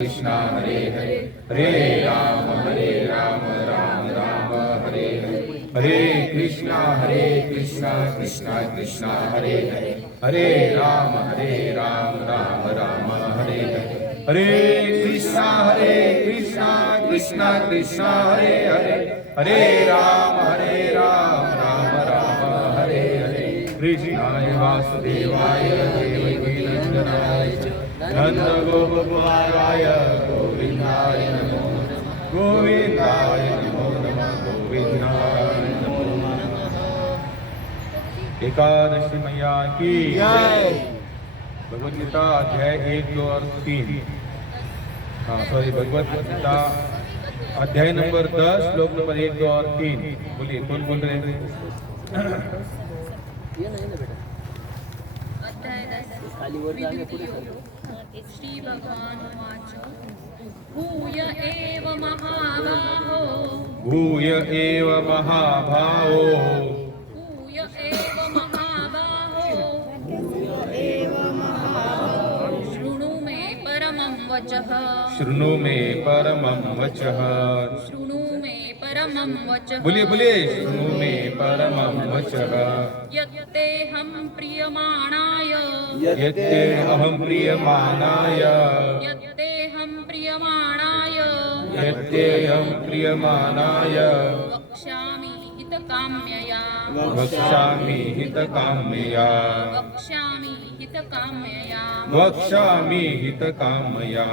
कृष्णा हरे हरे हरे राम राम राम हरे हरे हरे कृष्णा कृष्णा कृष्णा हरे हरे हरे राम राम राम हरे हरे हरे कृष्णा कृष्णा कृष्णा हरे हरे हरे राम राम हरे हरे कृष्णाय वासुदेवाय देवकी नंदनाय नंद गोपकुमाराय गोविंदाय नमो नमः गोविंदाय नमो नमः गोविंदाय नमो नमः। एकादशी मैया की जय। भगवद गीता अध्याय 1, 2 और 3। भगवद गीता अध्याय नंबर 10 श्लोक नंबर 1, 2 और 3। बोलिए कौन बोल रहे हैं? श्री भगवान उवाच भूय एव महाबाहो भूय एव महाभावो भूय एव महाबाहो शृणु मे परमं वचः शृणु मे परमं वचः। शृणु मे परमं वचः बोलिए बोलिए शृणु मे परमं वचः। यत्तेऽहं प्रीयमाणाय यत्तेऽहं प्रीयमाणाय यत्तेऽहं प्रीयमाणाय यत्तेऽहं प्रीयमाणाय वक्ष्यामि हितकाम्यया वक्ष्यामि हितकाम्यया वक्ष्यामि हितकाम्यया वक्ष्यामि हितकाम्यया।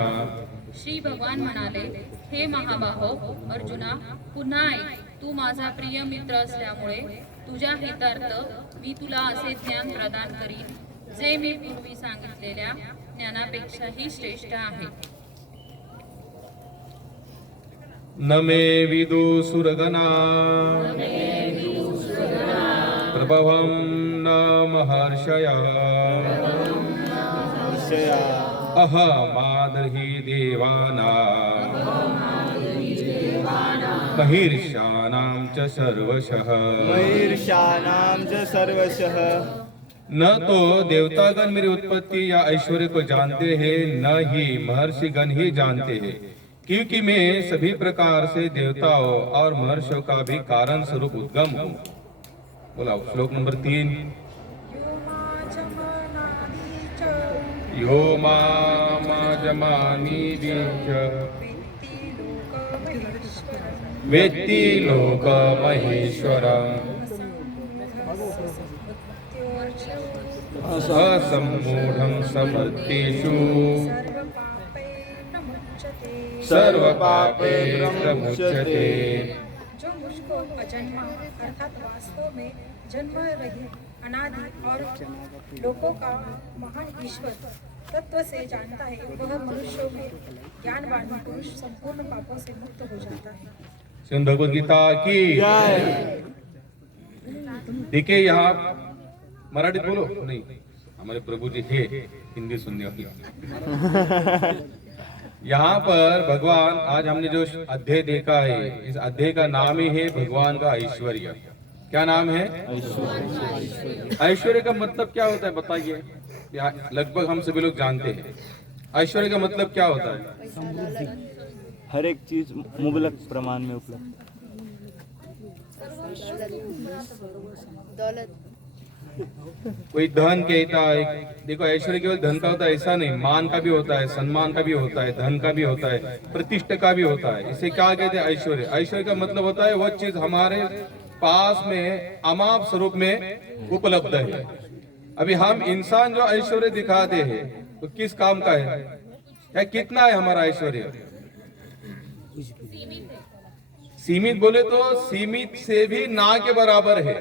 श्री भगवान म्हणाले, हे महाबाहो अर्जुना, पुन्हा ऐक, तू माझा प्रिय मित्र असल्यामुळे तुझ्या हितार्थ मी तुला असे ज्ञान प्रदान करीन जे मी पूर्वी सांगितलेल्या ज्ञानापेक्षाही श्रेष्ठ आहे. न मे विदुसुरगणा प्रभवं न महर्षयः अहमादहि देवानां महिर्षाणां च सर्वशः। महिर्षाणां च सर्वशः। न तो देवतागण मेरी उत्पत्ति या ऐश्वर्य को जानते हैं, न ही महर्षिगण ही जानते हैं, क्योंकि मैं सभी प्रकार से देवताओं और महर्षियों का भी कारण स्वरूप उद्गम हूँ। बोला श्लोक नंबर 3। यो मामजमानीति च वेत्ति लोकमहेश्वरम् असम्मूढं समर्थेषु सर्वपापैः प्रमुच्यते। जो मुझको अजन्मा अर्थात वास्तव में जन्म रहित अनादि और लोकों का महान ईश्वर तत्व से जानता है, वह मनुष्यों में ज्ञानवान पुरुष संपूर्ण पापों से मुक्त हो जाता है. सुन भगवद गीता की जय। देखिए यहाँ मराठी बोलो नहीं, हमारे प्रभु जी है हिंदी सुनने वाली। यहाँ पर भगवान आज हमने जो अध्याय देखा है, इस अध्याय का नाम ही है भगवान का ऐश्वर्य। क्या नाम है? ऐश्वर्य का मतलब क्या होता है बताइए? लगभग हम सभी लोग जानते हैं ऐश्वर्य का मतलब क्या होता है। हर एक चीज मुबलक प्रमाण में उपलब्ध। कोई धन कहता है, देखो ऐश्वर्य केवल धन का होता है ऐसा नहीं, मान का भी होता है, सम्मान का भी होता है, धन का भी होता है, प्रतिष्ठा का भी होता है। इसे क्या कहते हैं? ऐश्वर्य। ऐश्वर्य का मतलब होता है वह चीज हमारे पास में अमाप स्वरूप में उपलब्ध है। अभी हम इंसान जो ऐश्वर्य दिखाते हैं तो किस काम का है या कितना है हमारा ऐश्वर्य? सीमित बोले तो सीमित से भी ना के बराबर है।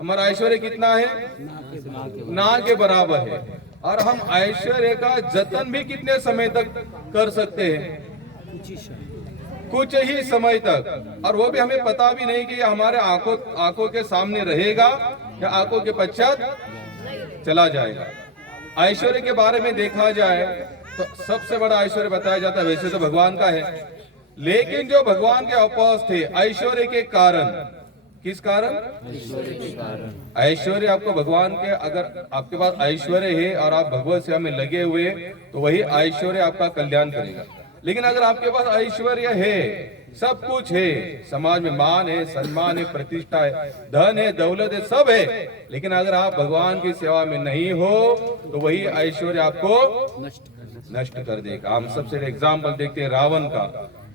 हमारा ऐश्वर्य कितना है? ना के बराबर है। और हम ऐश्वर्य का जतन भी कितने समय तक कर सकते हैं? कुछ ही समय तक, और वो भी हमें पता भी नहीं कि हमारे आंखों के सामने रहेगा या आंखों के पश्चात चला जाएगा। ऐश्वर्य के बारे में देखा जाए तो सबसे बड़ा ऐश्वर्य बताया जाता है वैसे तो भगवान का है, लेकिन जो भगवान के अपोज थे ऐश्वर्य के कारण, किस कारण? ऐश्वर्य आपको भगवान के, अगर आपके पास ऐश्वर्य है और आप भगवत सेवा में लगे हुए तो वही ऐश्वर्य आपका कल्याण करेगा। लेकिन अगर आपके पास ऐश्वर्य है, सब कुछ है, समाज में मान है, सम्मान है, प्रतिष्ठा है, धन है, दौलत है, सब है, लेकिन अगर आप भगवान की सेवा में नहीं हो तो वही ऐश्वर्य आपको नष्ट कर देगा। हम सबसे एग्जाम्पल देखते हैं रावण का,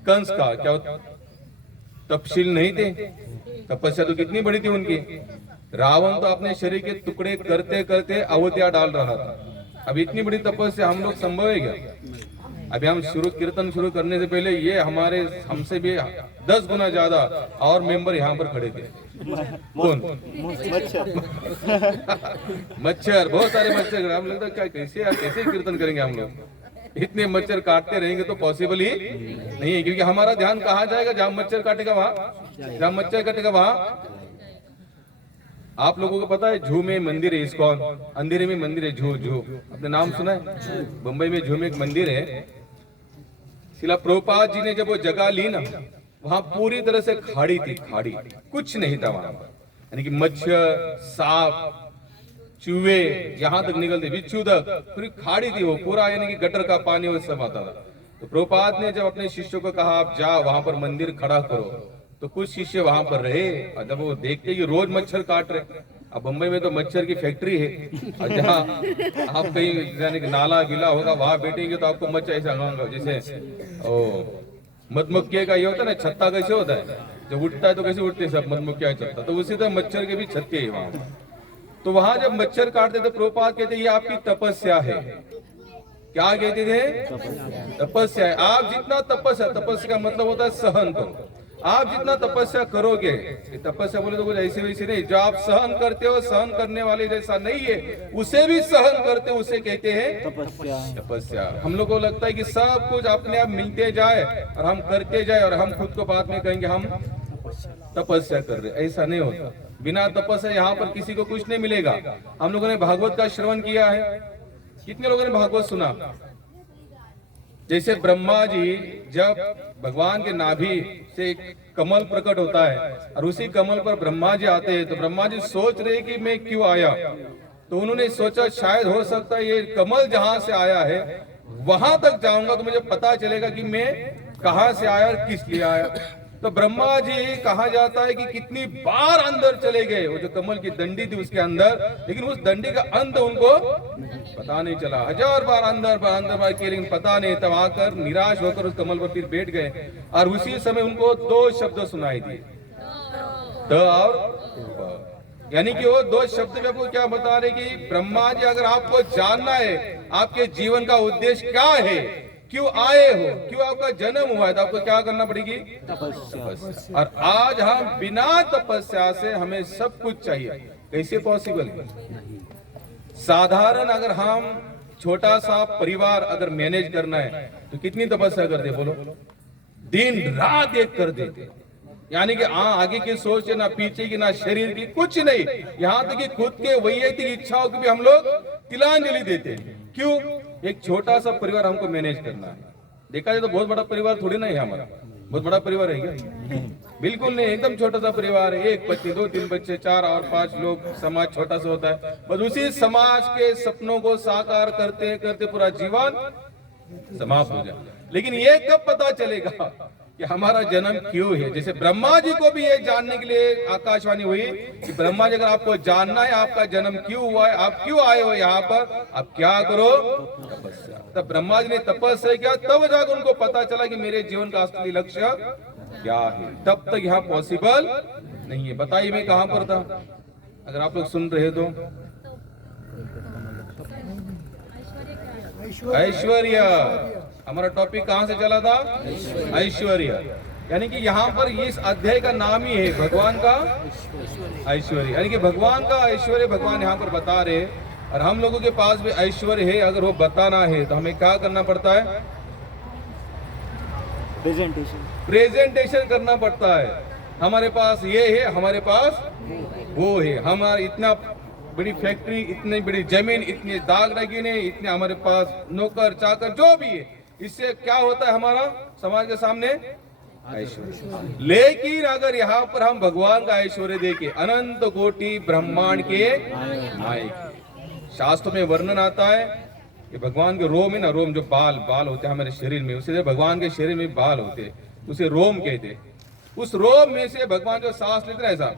कंस का। क्या तपशील नहीं थे? तपस्या तो कितनी बड़ी थी उनकी। रावण तो अपने शरीर के टुकड़े करते करते अवतिया डाल रहा था। अब इतनी बड़ी तपस्या हम लोग संभव है क्या? अभी हम कीर्तन शुरू करने से पहले ये हमसे भी 10 गुना ज्यादा और मेंबर यहाँ पर खड़े थे। कौन? मच्छर, बहुत सारे मच्छर। हम लगता क्या कैसे कीर्तन करेंगे हम लोग? इतने मच्छर काटते रहेंगे तो पॉसिबल ही नहीं है, क्योंकि हमारा ध्यान कहाँ जाएगा? जहां मच्छर काटेगा वहां, जहां मच्छर काटेगा वहां। आप लोगों को पता है जू में मंदिर है, इस्कॉन, अंधेरे में मंदिर है जू। आपने नाम सुना है? मुंबई में जू में एक मंदिर है। शिला प्रभुपाद जी ने जब वो जगह ली ना, वहां पूरी तरह से खाड़ी थी, खाड़ी, कुछ नहीं था वहां पर। यानी कि मच्छर, सांप, चूहे यहां तक निकलते, बिच्छू तक, पूरी खाड़ी थी वो पूरा, यानी कि गटर का पानी वो सब आता था। तो प्रभुपाद ने जब अपने शिष्यों को कहा आप जाओ वहां पर मंदिर खड़ा करो, तो कुछ शिष्य वहां पर रहे। और जब वो देखते कि रोज मच्छर काट रहे, अब बम्बई में तो मच्छर की फैक्ट्री है, और जहाँ आप कहीं यानी कि नाला गिला होगा वहां बैठेंगे तो आपको मच्छर ऐसा होगा जैसे ओ मधुमक्खी का ये होता है ना, छत्ता कैसे होता है, जब उठता है तो कैसे उठते हैं सब मधुमक्खियां छत्ता, तो उसी तरह मच्छर के भी छत्ते है वहां। तो वहां जब मच्छर काटते तो प्रभुपाद कहते ये आपकी तपस्या है। क्या कहते थे? तपस्या है। आप जितना तपस्या का मतलब होता है सहन करो। आप जितना तपस्या करोगे, तपस्या बोले तो कुछ ऐसे वैसे नहीं, जो आप सहन करते हो, सहन करने वाले जैसा नहीं है, उसे भी सहन करते हो, उसे कहते हैं तपस्या। हम लोग को लगता है कि सब कुछ अपने आप मिलते जाए और हम करते जाए और हम खुद को बाद में कहेंगे हम तपस्या कर रहे, ऐसा नहीं होता। बिना तपस्या यहाँ पर किसी को कुछ नहीं मिलेगा। हम लोगों ने भागवत का श्रवण किया है, कितने लोगों ने भागवत सुना? जैसे ब्रह्मा जी जब भगवान के नाभि से कमल प्रकट होता है और उसी कमल पर ब्रह्मा जी आते हैं, तो ब्रह्मा जी सोच रहे कि मैं क्यों आया, तो उन्होंने सोचा शायद हो सकता है ये कमल जहां से आया है वहां तक जाऊंगा तो मुझे पता चलेगा कि मैं कहां से आया और किस लिए आया। तो ब्रह्मा जी कहा जाता है कि कितनी बार अंदर चले गए, वो जो कमल की डंडी थी उसके अंदर, लेकिन उस डंडी का अंत उनको पता नहीं चला। 1000 बार अंदर बार किए, लेकिन पता नहीं। तब आकर निराश होकर उस कमल पर फिर बैठ गए और उसी समय उनको 2 शब्द सुनाई दिए, त और प। यानी कि वो 2 शब्द में आपको क्या बता रहे कि ब्रह्मा जी अगर आपको जानना है आपके जीवन का उद्देश्य क्या है, क्यों आए हो, क्यों आपका जन्म हुआ है, तो आपको क्या करना पड़ेगी? तपस्या। और आज हम बिना तपस्या से हमें सब कुछ चाहिए, कैसे पॉसिबल है? साधारण अगर हम छोटा सा परिवार अगर मैनेज करना है तो कितनी तपस्या करते बोलो? दिन रात एक कर देते। यानी कि आगे की सोच ना पीछे की ना शरीर की, कुछ नहीं, यहाँ तक कि खुद के वैयक्तिक इच्छाओं की भी हम लोग तिलांजलि देते हैं। क्यों? एक छोटा सा परिवार हमको मैनेज करना है। देखा जाए तो बहुत बड़ा परिवार थोड़ी ना है हमारा, बहुत बड़ा परिवार है क्या? बिल्कुल नहीं, एकदम छोटा सा परिवार है। 1 बच्चे, 2-3 बच्चे, 4 और 5 लोग, समाज छोटा सा होता है। बस उसी समाज के सपनों को साकार करते करते पूरा जीवन समाप्त हो जाए। लेकिन ये कब पता चलेगा कि हमारा जन्म क्यों है? जैसे ब्रह्मा जी को भी ये जानने के लिए आकाशवाणी हुई कि ब्रह्मा जी अगर आपको जानना है आपका जन्म क्यों हुआ है, आप क्यों आए हो यहाँ पर, आप क्या करो? तपस्या। तब ब्रह्मा जी ने तपस्या किया, तब जाकर उनको पता चला कि मेरे जीवन का असली लक्ष्य क्या है। तब तक यहाँ पॉसिबल नहीं है। बताइए मैं कहाँ पर था, अगर आप लोग सुन रहे तो? ऐश्वर्य। हमारा टॉपिक कहां से चला था? ऐश्वर्य। यानी कि यहाँ पर इस अध्याय का नाम ही है भगवान का ऐश्वर्य। यानी कि भगवान का ऐश्वर्य भगवान यहाँ पर बता रहे, और हम लोगों के पास भी ऐश्वर्य है। अगर वो बताना है तो हमें क्या करना पड़ता है? प्रेजेंटेशन करना पड़ता है। हमारे पास ये है, हमारे पास वो है, हमारा इतना बड़ी फैक्ट्री, इतनी बड़ी जमीन, इतने दाग रगीने, इतने हमारे पास नौकर चाकर जो भी है, इससे क्या होता है हमारा समाज के सामने? ऐश्वर्य। लेकिन अगर यहाँ पर हम भगवान का ऐश्वर्य देखें, अनंत कोटि ब्रह्मांड के नायक, शास्त्र में वर्णन आता है कि भगवान के रोम है ना, रोम जो बाल बाल होते हैं हमारे शरीर में, उसे भगवान के शरीर में बाल होते हैं, उसे रोम कहते हैं। उस रोम में से भगवान जो सांस लेते हैं ऐसा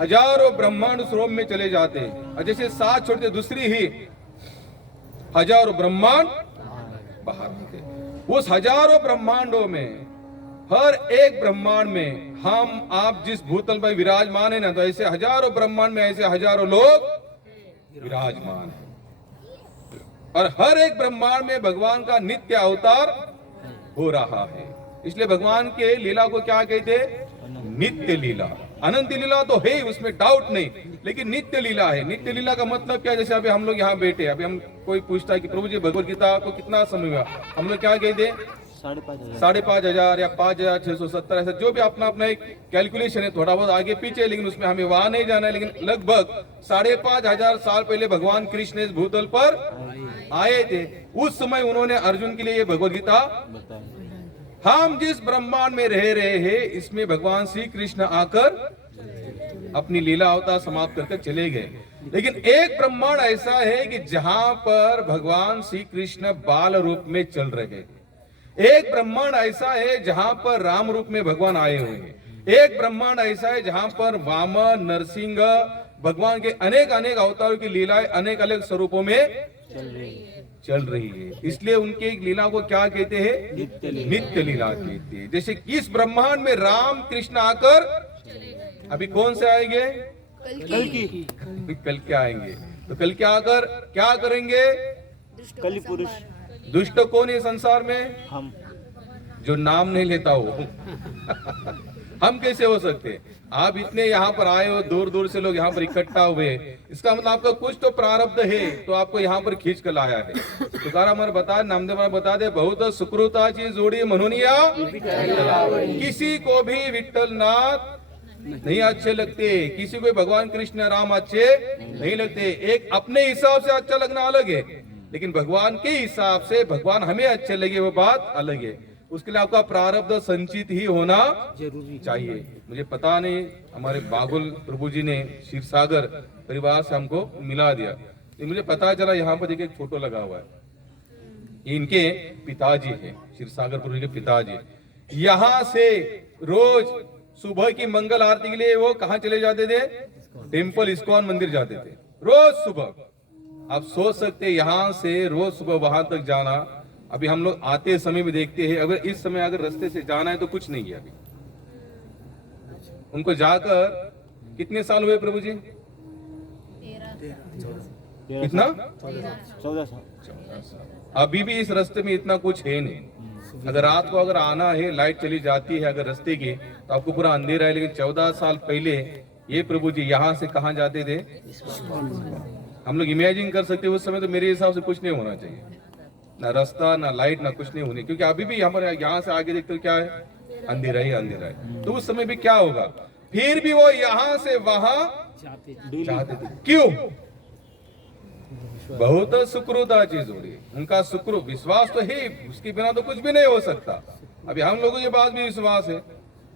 हजारों ब्रह्मांड उस रोम में चले जाते हैं, और जैसे सांस छोड़ते दूसरी ही हजारों ब्रह्मांड बाहर आते। उस हजारों ब्रह्मांडों में हर एक ब्रह्मांड में हम आप जिस भूतल पर विराजमान है ना, तो ऐसे हजारों ब्रह्मांड में ऐसे हजारों लोग विराजमान है, और हर एक ब्रह्मांड में भगवान का नित्य अवतार हो रहा है। इसलिए भगवान के लीला को क्या कहते हैं? नित्य लीला। अनंत लीला तो है, उसमें डाउट नहीं, लेकिन नित्य लीला है। नित्य लीला का मतलब क्या है? जैसे अभी हम लोग यहाँ बैठे, अभी हम कोई पूछता है कि प्रभु जी भगवत गीता को कितना समय हुआ, हम लोग क्या कहते हैं? 5,500 या 5,670, ऐसा जो भी अपना अपना एक कैलकुलेशन है, थोड़ा बहुत आगे पीछे, लेकिन उसमें हमें वहां नहीं जाना है। लेकिन लगभग 5,500 साल पहले भगवान कृष्ण इस भूतल पर आए थे। उस समय उन्होंने अर्जुन के लिए भगवत गीता, हम जिस ब्रह्मांड में रह रहे हैं इसमें भगवान श्री कृष्ण आकर अपनी लीला अवतार समाप्त करके चले गए। लेकिन एक ब्रह्मांड ऐसा है कि जहां पर भगवान श्री कृष्ण बाल रूप में चल रहे हैं। एक ब्रह्मांड ऐसा है जहां पर राम रूप में भगवान आए हुए हैं। एक ब्रह्मांड ऐसा है जहां पर वामन, नरसिंह, भगवान के अनेक अनेक अवतारों की लीलाएं अनेक अलग स्वरूपों में चल रही है। इसलिए उनके लीला को क्या कहते हैं? नित्य लीला कहते हैं। जैसे इस ब्रह्मांड में राम कृष्ण आकर अभी कौन से आएंगे? कल क्या आएंगे? तो कल क्या आकर क्या करेंगे? कली पुरुष। दुष्ट कौन है संसार में? हम। जो नाम नहीं लेता हो हम कैसे हो सकते? आप इतने यहाँ पर आए हो, दूर दूर से लोग यहाँ पर इकट्ठा हुए, इसका मतलब आपका कुछ तो प्रारब्ध है, तो आपको यहाँ पर खींच कर लाया है। तुकाराम महाराज बता, नामदेव महाराज बता दे, बहुत सुकृताची जोड़ी म्हणून या किसी को भी विठ्ठलनाथ नहीं अच्छे लगते, किसी को भगवान कृष्ण राम अच्छे नहीं लगते। एक अपने हिसाब से अच्छा लगना अलग है, लेकिन भगवान के हिसाब से भगवान हमें अच्छे लगे वो बात अलग है। उसके लिए आपका प्रारब्ध संचित ही होना जरूरी चाहिए। मुझे पता नहीं, हमारे बागुल प्रभु जी ने क्षीर सागर परिवार से हमको मिला दिया, तो मुझे पता चला यहाँ पर एक फोटो लगा हुआ है, इनके पिताजी है, क्षीर सागर प्रभु के पिताजी। यहाँ से रोज सुबह की मंगल आरती के लिए वो कहाँ चले जाते थे? टेम्पल इस्कॉन मंदिर जाते थे रोज सुबह। आप सोच सकते यहाँ से रोज सुबह वहां तक जाना। अभी हम लोग आते समय भी देखते हैं, अगर इस समय अगर रास्ते से जाना है तो कुछ नहीं है। अभी उनको जाकर कितने साल हुए प्रभु जी? कितना? 14 साल। अभी भी इस रास्ते में इतना कुछ है नहीं। अगर रात को अगर आना है, लाइट चली जाती है अगर रास्ते की, तो आपको पूरा अंधेरा है। लेकिन 14 साल पहले ये प्रभु जी यहाँ से कहाँ जाते थे? हम लोग इमेजिन कर सकते हैं उस समय तो मेरे हिसाब से कुछ नहीं होना चाहिए, ना रास्ता ना लाइट ना कुछ नहीं होने, क्योंकि अभी भी हमारे यहाँ से आगे देखते हो क्या है? अंधेरा ही अंधेरा है। तो उस समय भी क्या होगा? फिर भी वो यहाँ से वहां जाते थे। क्यों? बहुत सुकृताची जोड़ी, उनका सुकृत विश्वास तो है, उसके बिना तो कुछ भी नहीं हो सकता। अभी हम लोगों के पास भी विश्वास है,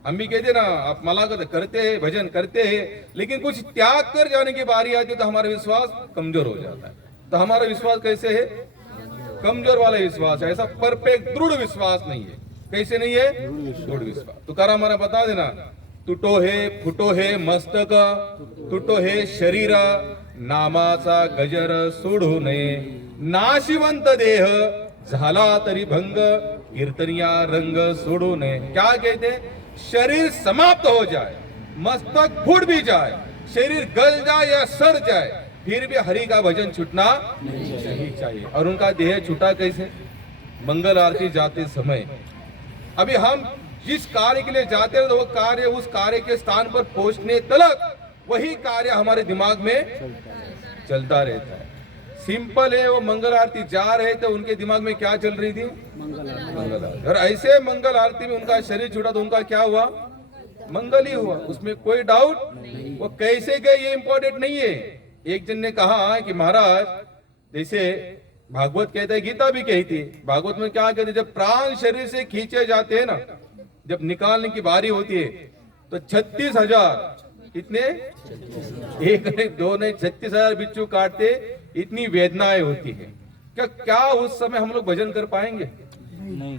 हम भी कहते ना आप मलाकत करते हैं, भजन करते हैं, लेकिन कुछ त्याग कर जाने की बारी आती है तो हमारा विश्वास कमजोर हो जाता है। तो हमारा विश्वास कैसे है? कमजोर वाला विश्वास है, ऐसा परफेक्ट दृढ़ विश्वास नहीं है। कैसे नहीं है? दृढ़ विश्वास। तुकाराम हमारा बता देना, तुटो है फुटो है मस्तक, तुटो है शरीर, नामाचा गजर सोडू नये, नाशिवंत देह झाला तरी भंग, कीर्तनिया रंग सोडू नये। क्या कहते? शरीर समाप्त हो जाए, मस्तक फूट भी जाए, शरीर गल जाए या सड़ जाए, फिर भी हरि का भजन छूटना नहीं चाहिए। और उनका देह छूटा कैसे? मंगल आरती जाते समय। अभी हम जिस कार्य के लिए जाते हैं तो वो कार्य, उस कार्य के स्थान पर पहुंचने तक वही कार्य हमारे दिमाग में चलता रहता है। सिंपल है, वो मंगल आरती जा रहे थे, उनके दिमाग में क्या चल रही थी? मंगल आरती। और ऐसे मंगल आरती में उनका शरीर छूटा तो उनका क्या हुआ? मंगल ही हुआ, उसमें कोई डाउट नहीं। वो कैसे गए ये इंपॉर्टेंट नहीं है। एक जन ने कहा कि महाराज, जैसे भागवत कहता है, गीता भी कहती है, भागवत में क्या कहते हैं, जब प्राण शरीर से खींचे जाते हैं ना, जब निकालने की बारी होती है तो 36,000, कितने? एक नहीं दो नहीं 36,000 बिच्छू काटते इतनी वेदनाएं होती है, क्या उस समय हम लोग भजन कर पाएंगे? नहीं।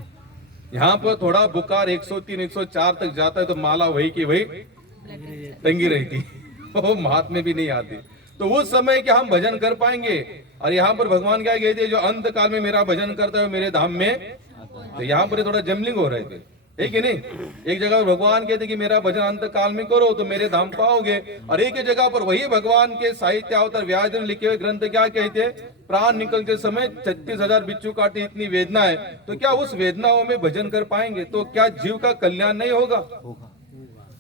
यहाँ पर थोड़ा बुखार 103 104 तक जाता है तो माला वही की वही टंगी रहती, वो हाथ में भी नहीं आती। तो उस समय क्या हम भजन कर पाएंगे? और यहाँ पर भगवान क्या कहते हैं, जो अंत काल में मेरा भजन करता है मेरे धाम में। तो यहाँ पर थोड़ा जमलिंग हो रहे थे, है कि नहीं? एक जगह भगवान कहते कि मेरा भजन अंत काल में करो तो मेरे धाम पाओगे, और एक ही जगह पर वही भगवान के साहित्य अवतार व्यास ने लिखे हुए ग्रंथ क्या कहते हैं, प्राण निकलते समय 36,000 बिच्छू काटे, इतनी वेदना है। तो क्या उस वेदनाओं में भजन कर पाएंगे? तो क्या जीव का कल्याण नहीं होगा?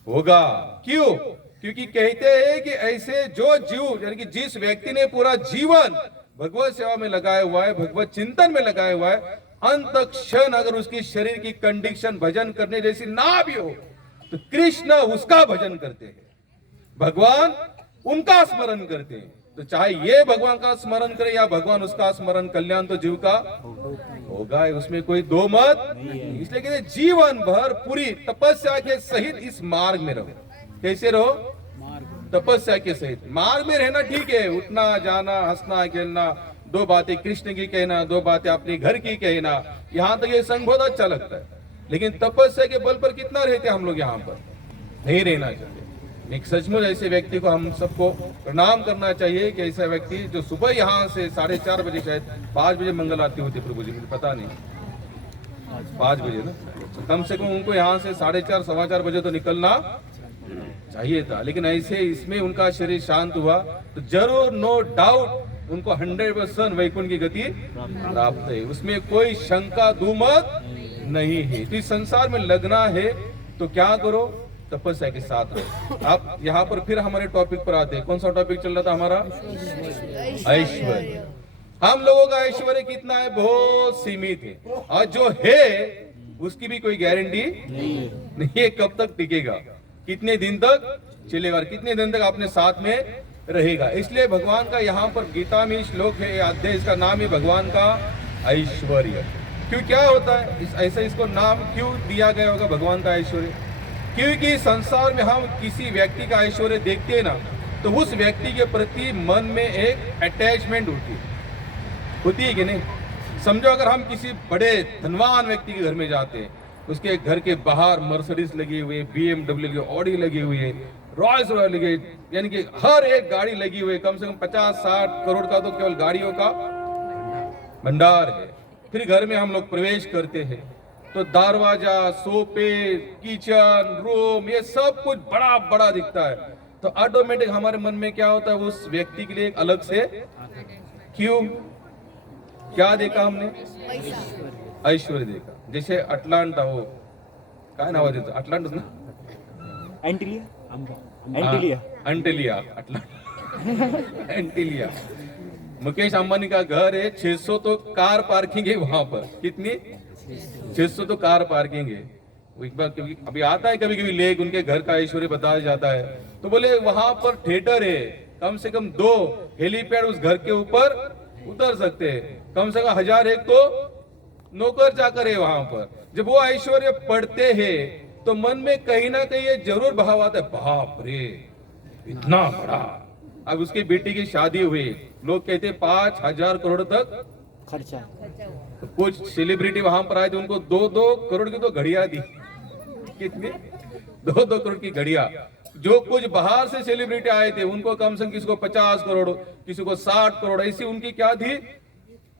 होगा। क्यों? क्योंकि कहते हैं कि ऐसे जो जीव, यानी कि जिस व्यक्ति ने पूरा जीवन भगवत सेवा में लगाया हुआ है, भगवत चिंतन में लगाया हुआ है, अंत क्षण अगर उसकी शरीर की कंडीशन भजन करने जैसी ना भी हो तो कृष्ण उसका भजन करते हैं, भगवान उनका स्मरण करते हैं। तो चाहे ये भगवान का स्मरण करे या भगवान उसका स्मरण, कल्याण तो जीव का होगा, उसमें कोई दो मत नहीं। इसलिए कहते जीवन भर पूरी तपस्या के सहित इस मार्ग में रहो। कैसे रहो? तपस्या के सहित मार्ग में रहना ठीक है, उठना जाना हंसना खेलना, दो बातें कृष्ण की कहना, दो बातें अपने घर की कहना, यहाँ तक ये संग बहुत अच्छा लगता है। लेकिन तपस्या के बल पर कितना रहते हम लोग यहाँ पर? नहीं रहना चाहिए। एक सचमुच ऐसे व्यक्ति को हम सबको प्रणाम करना चाहिए कि ऐसा व्यक्ति जो सुबह यहाँ से 4:30 बजे, शायद 5 बजे मंगल आरती होती प्रभु जी, मुझे पता नहीं, 5 बजे ना, तो कम से कम उनको यहाँ से 4:30 सवा 4 बजे तो निकलना चाहिए था। लेकिन ऐसे इसमें उनका शरीर शांत हुआ तो जरूर नो डाउट उनको 100% वैकुंठ की गति प्राप्त है, उसमें कोई शंका दुमत नहीं है। तो इस संसार में लगना है तो क्या करो? तपस्या के साथ रहो। आप यहाँ पर फिर हमारे टॉपिक पर आते हैं। कौन सा टॉपिक चल रहा था हमारा? ऐश्वर्य। हम लोगों का ऐश्वर्य कितना है? बहुत सीमित है, और जो है उसकी भी कोई गारंटी नहीं है कब तक टिकेगा, कितने दिन तक चलेगा, और कितने दिन तक अपने साथ में रहेगा। इसलिए भगवान का यहाँ पर गीता में श्लोक है, अध्याय इसका नाम है भगवान का ऐश्वर्य। क्यों, क्या होता है ऐसा, इसको नाम क्यों दिया गया होगा भगवान का ऐश्वर्य? क्योंकि संसार में हम किसी व्यक्ति का ऐश्वर्य देखते हैं ना, तो उस व्यक्ति के प्रति मन में एक अटैचमेंट होती है कि नहीं? समझो अगर हम किसी बड़े धनवान व्यक्ति के घर में जाते हैं, उसके घर के बाहर मर्सिडीज लगी हुई है, BMW की ऑडी लगी हुई है, रॉयल्स रॉयल लगी, यानी कि हर एक गाड़ी लगी हुई है, कम से कम 50-60 करोड़ का तो केवल गाड़ियों का भंडार है। फिर घर में हम लोग प्रवेश करते हैं तो दरवाजा, सोफे, किचन, रूम, ये सब कुछ बड़ा बड़ा दिखता है। तो ऑटोमेटिक हमारे मन में क्या होता है? उस व्यक्ति के लिए एक अलग से, क्यों, क्या देखा हमने? ऐश्वर्य देखा। जैसे अटलांटा, वो काय नाव आहे अटलांटा ना, एंटिलिया, अटलांटा एंटिलिया। मुकेश अंबानी का घर है, 600 तो कार पार्किंग है वहां पर। कितनी? 600 तो कार पार्किंग है। एक बार अभी आता है कभी कभी लेख, उनके घर का ऐश्वर्य बताया जाता है, तो बोले वहां पर थिएटर है, कम से कम 2 हेलीपैड उस घर के ऊपर उतर सकते हैं, कम से कम 1001 तो नौकर चाकर है वहां पर। जब वो ऐश्वर्य पढ़ते हैं तो मन में कहीं ना कहीं ये जरूर भाव आता है, बाप रे इतना बड़ा। अब उसकी बेटी की शादी हुई, लोग कहते 5,000 करोड़ तक खर्चा। तो कुछ सेलिब्रिटी वहां पर आए थे, उनको 2-2 करोड़ की तो घड़ियां दी। कितनी? 2-2 करोड़ की घड़ियां। जो कुछ बाहर से सेलिब्रिटी आए थे उनको कम से कम किसी को 50 करोड़, किसी को 60 करोड़, ऐसी उनकी क्या थी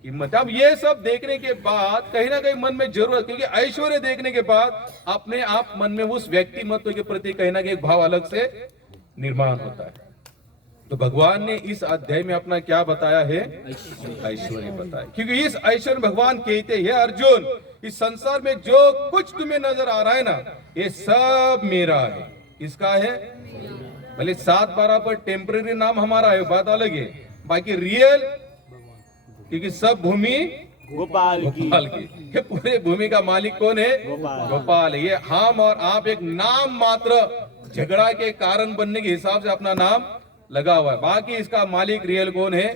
कीमत। अब ये सब देखने के बाद कहीं ना कहीं मन में जरूरत, क्योंकि ऐश्वर्य देखने के बाद अपने आप मन में उस व्यक्तिमत्व के प्रति कहीं ना कहीं एक भाव अलग से निर्माण होता है। तो भगवान ने इस अध्याय में अपना क्या बताया है? ऐश्वर्य बताया। क्योंकि इस ऐश्वर्य भगवान कहते हैं, अर्जुन इस संसार में जो कुछ तुम्हें नजर आ रहा है ना, ये सब मेरा है। किसका है? भले 7-12 पर टेम्पररी नाम हमारा है, बात अलग है, बाकी रियल, क्योंकि सब भूमि गोपाल की। ये पूरे भूमि का मालिक कौन है? गोपाल है। ये हम और आप एक नाम मात्र झगड़ा के कारण बनने के हिसाब से अपना नाम लगा हुआ है, बाकी इसका मालिक रियल कौन है?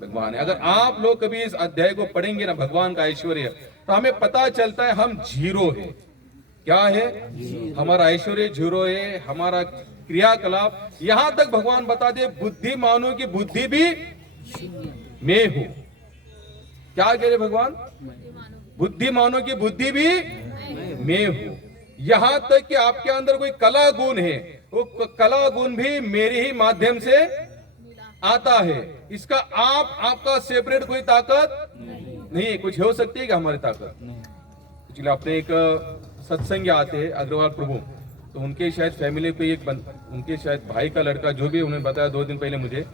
भगवान है। अगर आप लोग कभी इस अध्याय को पढ़ेंगे ना, भगवान का ऐश्वर्य, तो हमें पता चलता है हम जीरो है। क्या है? हमारा ऐश्वर्य जीरो है, हमारा क्रियाकलाप। यहां तक भगवान बता दे बुद्धिमानों की बुद्धि भी मैं हूं। क्या कह रहे भगवान? बुद्धिमानों की बुद्धि भी मैं हूं। यहां तक कि आपके अंदर कोई कला गुण है, वो कला गुण भी मेरे ही माध्यम से आता है। इसका आपका सेपरेट कोई ताकत नहीं है। कुछ हो सकती है क्या हमारी ताकत? चलिए, आपने एक सत्संग आते हैं अग्रवाल प्रभु, तो उनके शायद फैमिली पे उनके शायद भाई का लड़का, जो भी उन्होंने बताया 2 दिन पहले मुझे,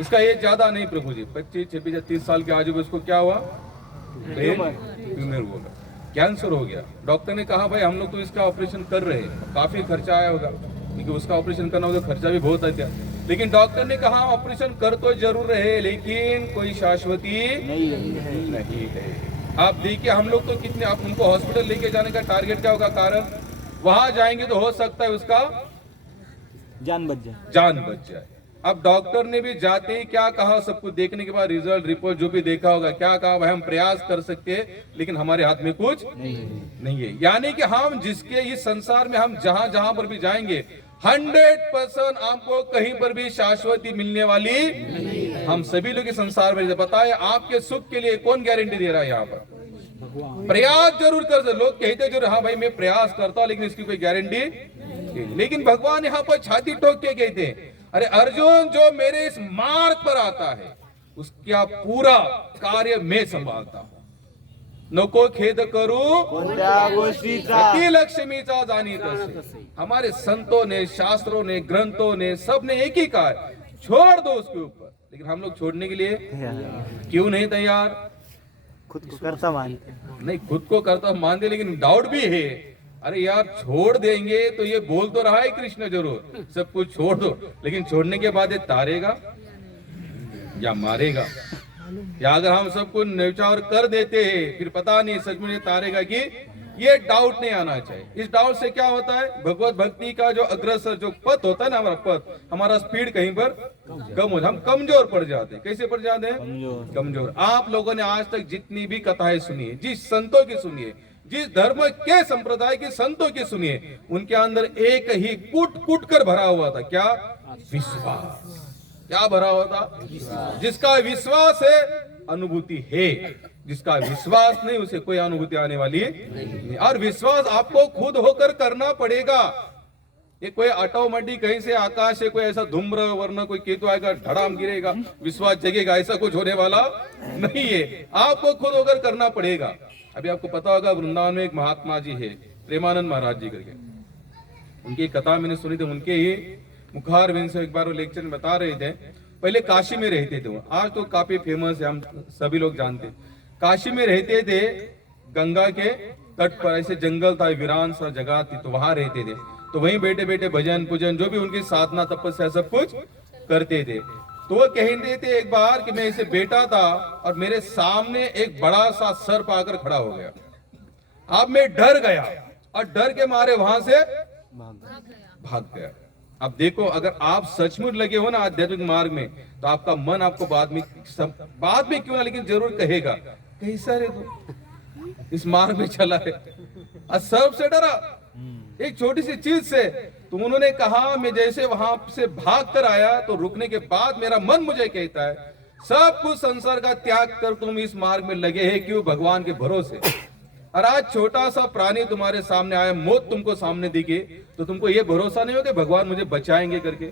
इसका एज ज्यादा नहीं प्रभु जी, 25, 30 साल के आजू, उसको क्या हुआ? ट्यूमर हुआ, कैंसर हो गया। डॉक्टर ने कहा भाई हम लोग तो इसका ऑपरेशन कर रहे हैं, काफी खर्चा आया होगा, क्योंकि उसका ऑपरेशन करना होगा, खर्चा भी बहुत आता है। लेकिन डॉक्टर ने कहा ऑपरेशन कर तो जरूर रहे, लेकिन कोई शाश्वती नहीं है। आप देखिए, हम लोग तो कितने, आप उनको हॉस्पिटल लेके जाने का टारगेट क्या होगा? कारण वहां जाएंगे तो हो सकता है उसका जान बच जाए। अब डॉक्टर ने भी जाते ही क्या कहा, सब कुछ देखने के बाद रिजल्ट रिपोर्ट जो भी देखा होगा, क्या कहा? भाई हम प्रयास कर सकते हैं, लेकिन हमारे हाथ में कुछ नहीं है। यानी कि हम जिसके इस संसार में हम जहां जहां पर भी जाएंगे, 100% आपको कहीं पर भी शाश्वती मिलने वाली हम सभी लोग इस संसार में बताए। आपके सुख के लिए कौन गारंटी दे रहा है? यहाँ पर प्रयास जरूर कर सकते। लोग कहते जरूर हाँ भाई मैं प्रयास करता हूं, लेकिन इसकी कोई गारंटी नहीं। लेकिन भगवान यहाँ पर छाती ठोक के कहते हैं, अरे अर्जुन, जो मेरे इस मार्ग पर आता है उसका पूरा कार्य मैं संभालता हूं। नको खेद करू अति लक्ष्मीचा जाणीत असे। हमारे संतों ने, शास्त्रों ने, ग्रंथों ने, सब ने एक ही कहा, छोड़ दो उसके ऊपर। लेकिन हम लोग छोड़ने के लिए क्यों नहीं तैयार? खुद को करता मानते नहीं, खुद को करता मानते, लेकिन डाउट भी है। अरे यार, छोड़ देंगे तो ये बोल तो रहा है कृष्ण जरूर सब कुछ छोड़ दो, लेकिन छोड़ने के बाद ये तारेगा या मारेगा? या अगर हम सब कुछ न्यौछावर कर देते हैं, फिर पता नहीं सच में तारेगा कि? ये डाउट नहीं आना चाहिए। इस डाउट से क्या होता है? भगवत भक्ति का जो अग्रसर जो पथ होता है ना, हमारा पथ, हमारा स्पीड कहीं पर कम हो, हम कमजोर पड़ जाते हैं। कैसे पड़ जाते हैं? कमजोर। आप लोगों ने आज तक जितनी भी कथाएं सुनी है, जिस संतों की सुनिए, जिस धर्म के संप्रदाय के संतों की सुनिए, उनके अंदर एक ही कूट कर भरा हुआ था। क्या? विश्वास। क्या भरा हुआ था? जिसका विश्वास है अनुभूति है, जिसका विश्वास नहीं उसे कोई अनुभूति आने वाली नहीं। और विश्वास आपको खुद होकर करना पड़ेगा। ये कोई ऑटोमेटिक कहीं से आकाश से कोई ऐसा धूम्र वर्ण कोई केतु आएगा, धड़ाम गिरेगा, विश्वास जगेगा, ऐसा कुछ होने वाला नहीं है। आपको खुद होकर करना पड़ेगा। अभी आपको पता होगा, वृंदावन में एक महात्मा जी है, प्रेमानंद महाराज जी करके, उनकी कथा मैंने सुनी थी। उनके ही मुखार विंद से एक बार वो लेक्चर में बता रहे थे, पहले काशी में रहते थे वो, आज तो काफी फेमस है, हम सभी लोग जानते। काशी में रहते थे, गंगा के तट पर ऐसे जंगल था, वीरान सा जगह थी, तो वहां रहते थे। तो वहीं बैठे बैठे भजन पूजन जो भी उनकी साधना तपस्या सब कुछ करते थे। तो वो कहते थे एक बार कि मैं ऐसे बैठा था और मेरे सामने एक बड़ा सा सर्प आकर खड़ा हो गया। अब मैं डर गया और डर के मारे वहां से भाग गया। अब देखो, अगर आप सचमुच लगे हो ना आध्यात्मिक मार्ग में, तो आपका मन आपको बाद में क्यों ना, लेकिन जरूर कहेगा कैसा रे तू इस मार्ग में चला है, और सर्प से डरा, एक छोटी सी चीज से। तो उन्होंने कहा मैं जैसे वहां से भाग कर आया, तो रुकने के बाद मेरा मन मुझे कहता है सब कुछ संसार का त्याग कर तुम इस मार्ग में लगे हैं, क्यों? भगवान के भरोसे। और आज छोटा सा प्राणी तुम्हारे सामने आया, मौत तुमको सामने दिखे, तो तुमको ये भरोसा नहीं हो कि भगवान मुझे बचाएंगे करके?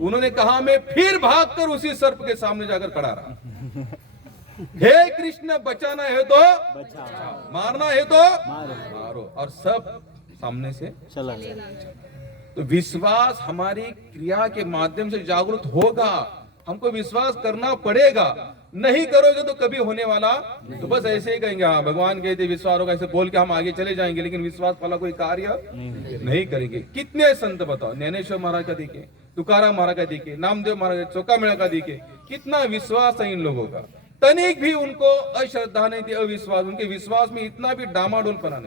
उन्होंने कहा मैं फिर भागकर उसी सर्प के सामने जाकर खड़ा रहा। हे कृष्ण, बचाना है तो बचाओ, मारना है तो मारो। और सब सामने से चला गया। तो विश्वास हमारी क्रिया के माध्यम से जागृत होगा। हमको विश्वास करना पड़ेगा। नहीं करोगे तो कभी होने वाला, तो बस ऐसे ही कहेंगे हाँ भगवान कहते विश्वास होगा, ऐसे बोल के हम आगे चले जाएंगे, लेकिन विश्वास वाला कोई कार्य नहीं करेंगे। कितने संत बताओ, ज्ञानेश्वर महाराज का देखे, तुकाराम महाराज का देखे, नामदेव महाराज, चौकामेला का देखे, कितना विश्वास है इन लोगों का। तनिक भी उनको अश्रद्धा नहीं थी, अविश्वास, उनके विश्वास में इतना भी डामाडोलपना